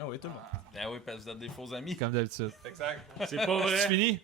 Ah oui, tout le monde. Ben oui, parce que vous êtes des faux amis. Comme d'habitude. Exact. C'est pas vrai. C'est fini?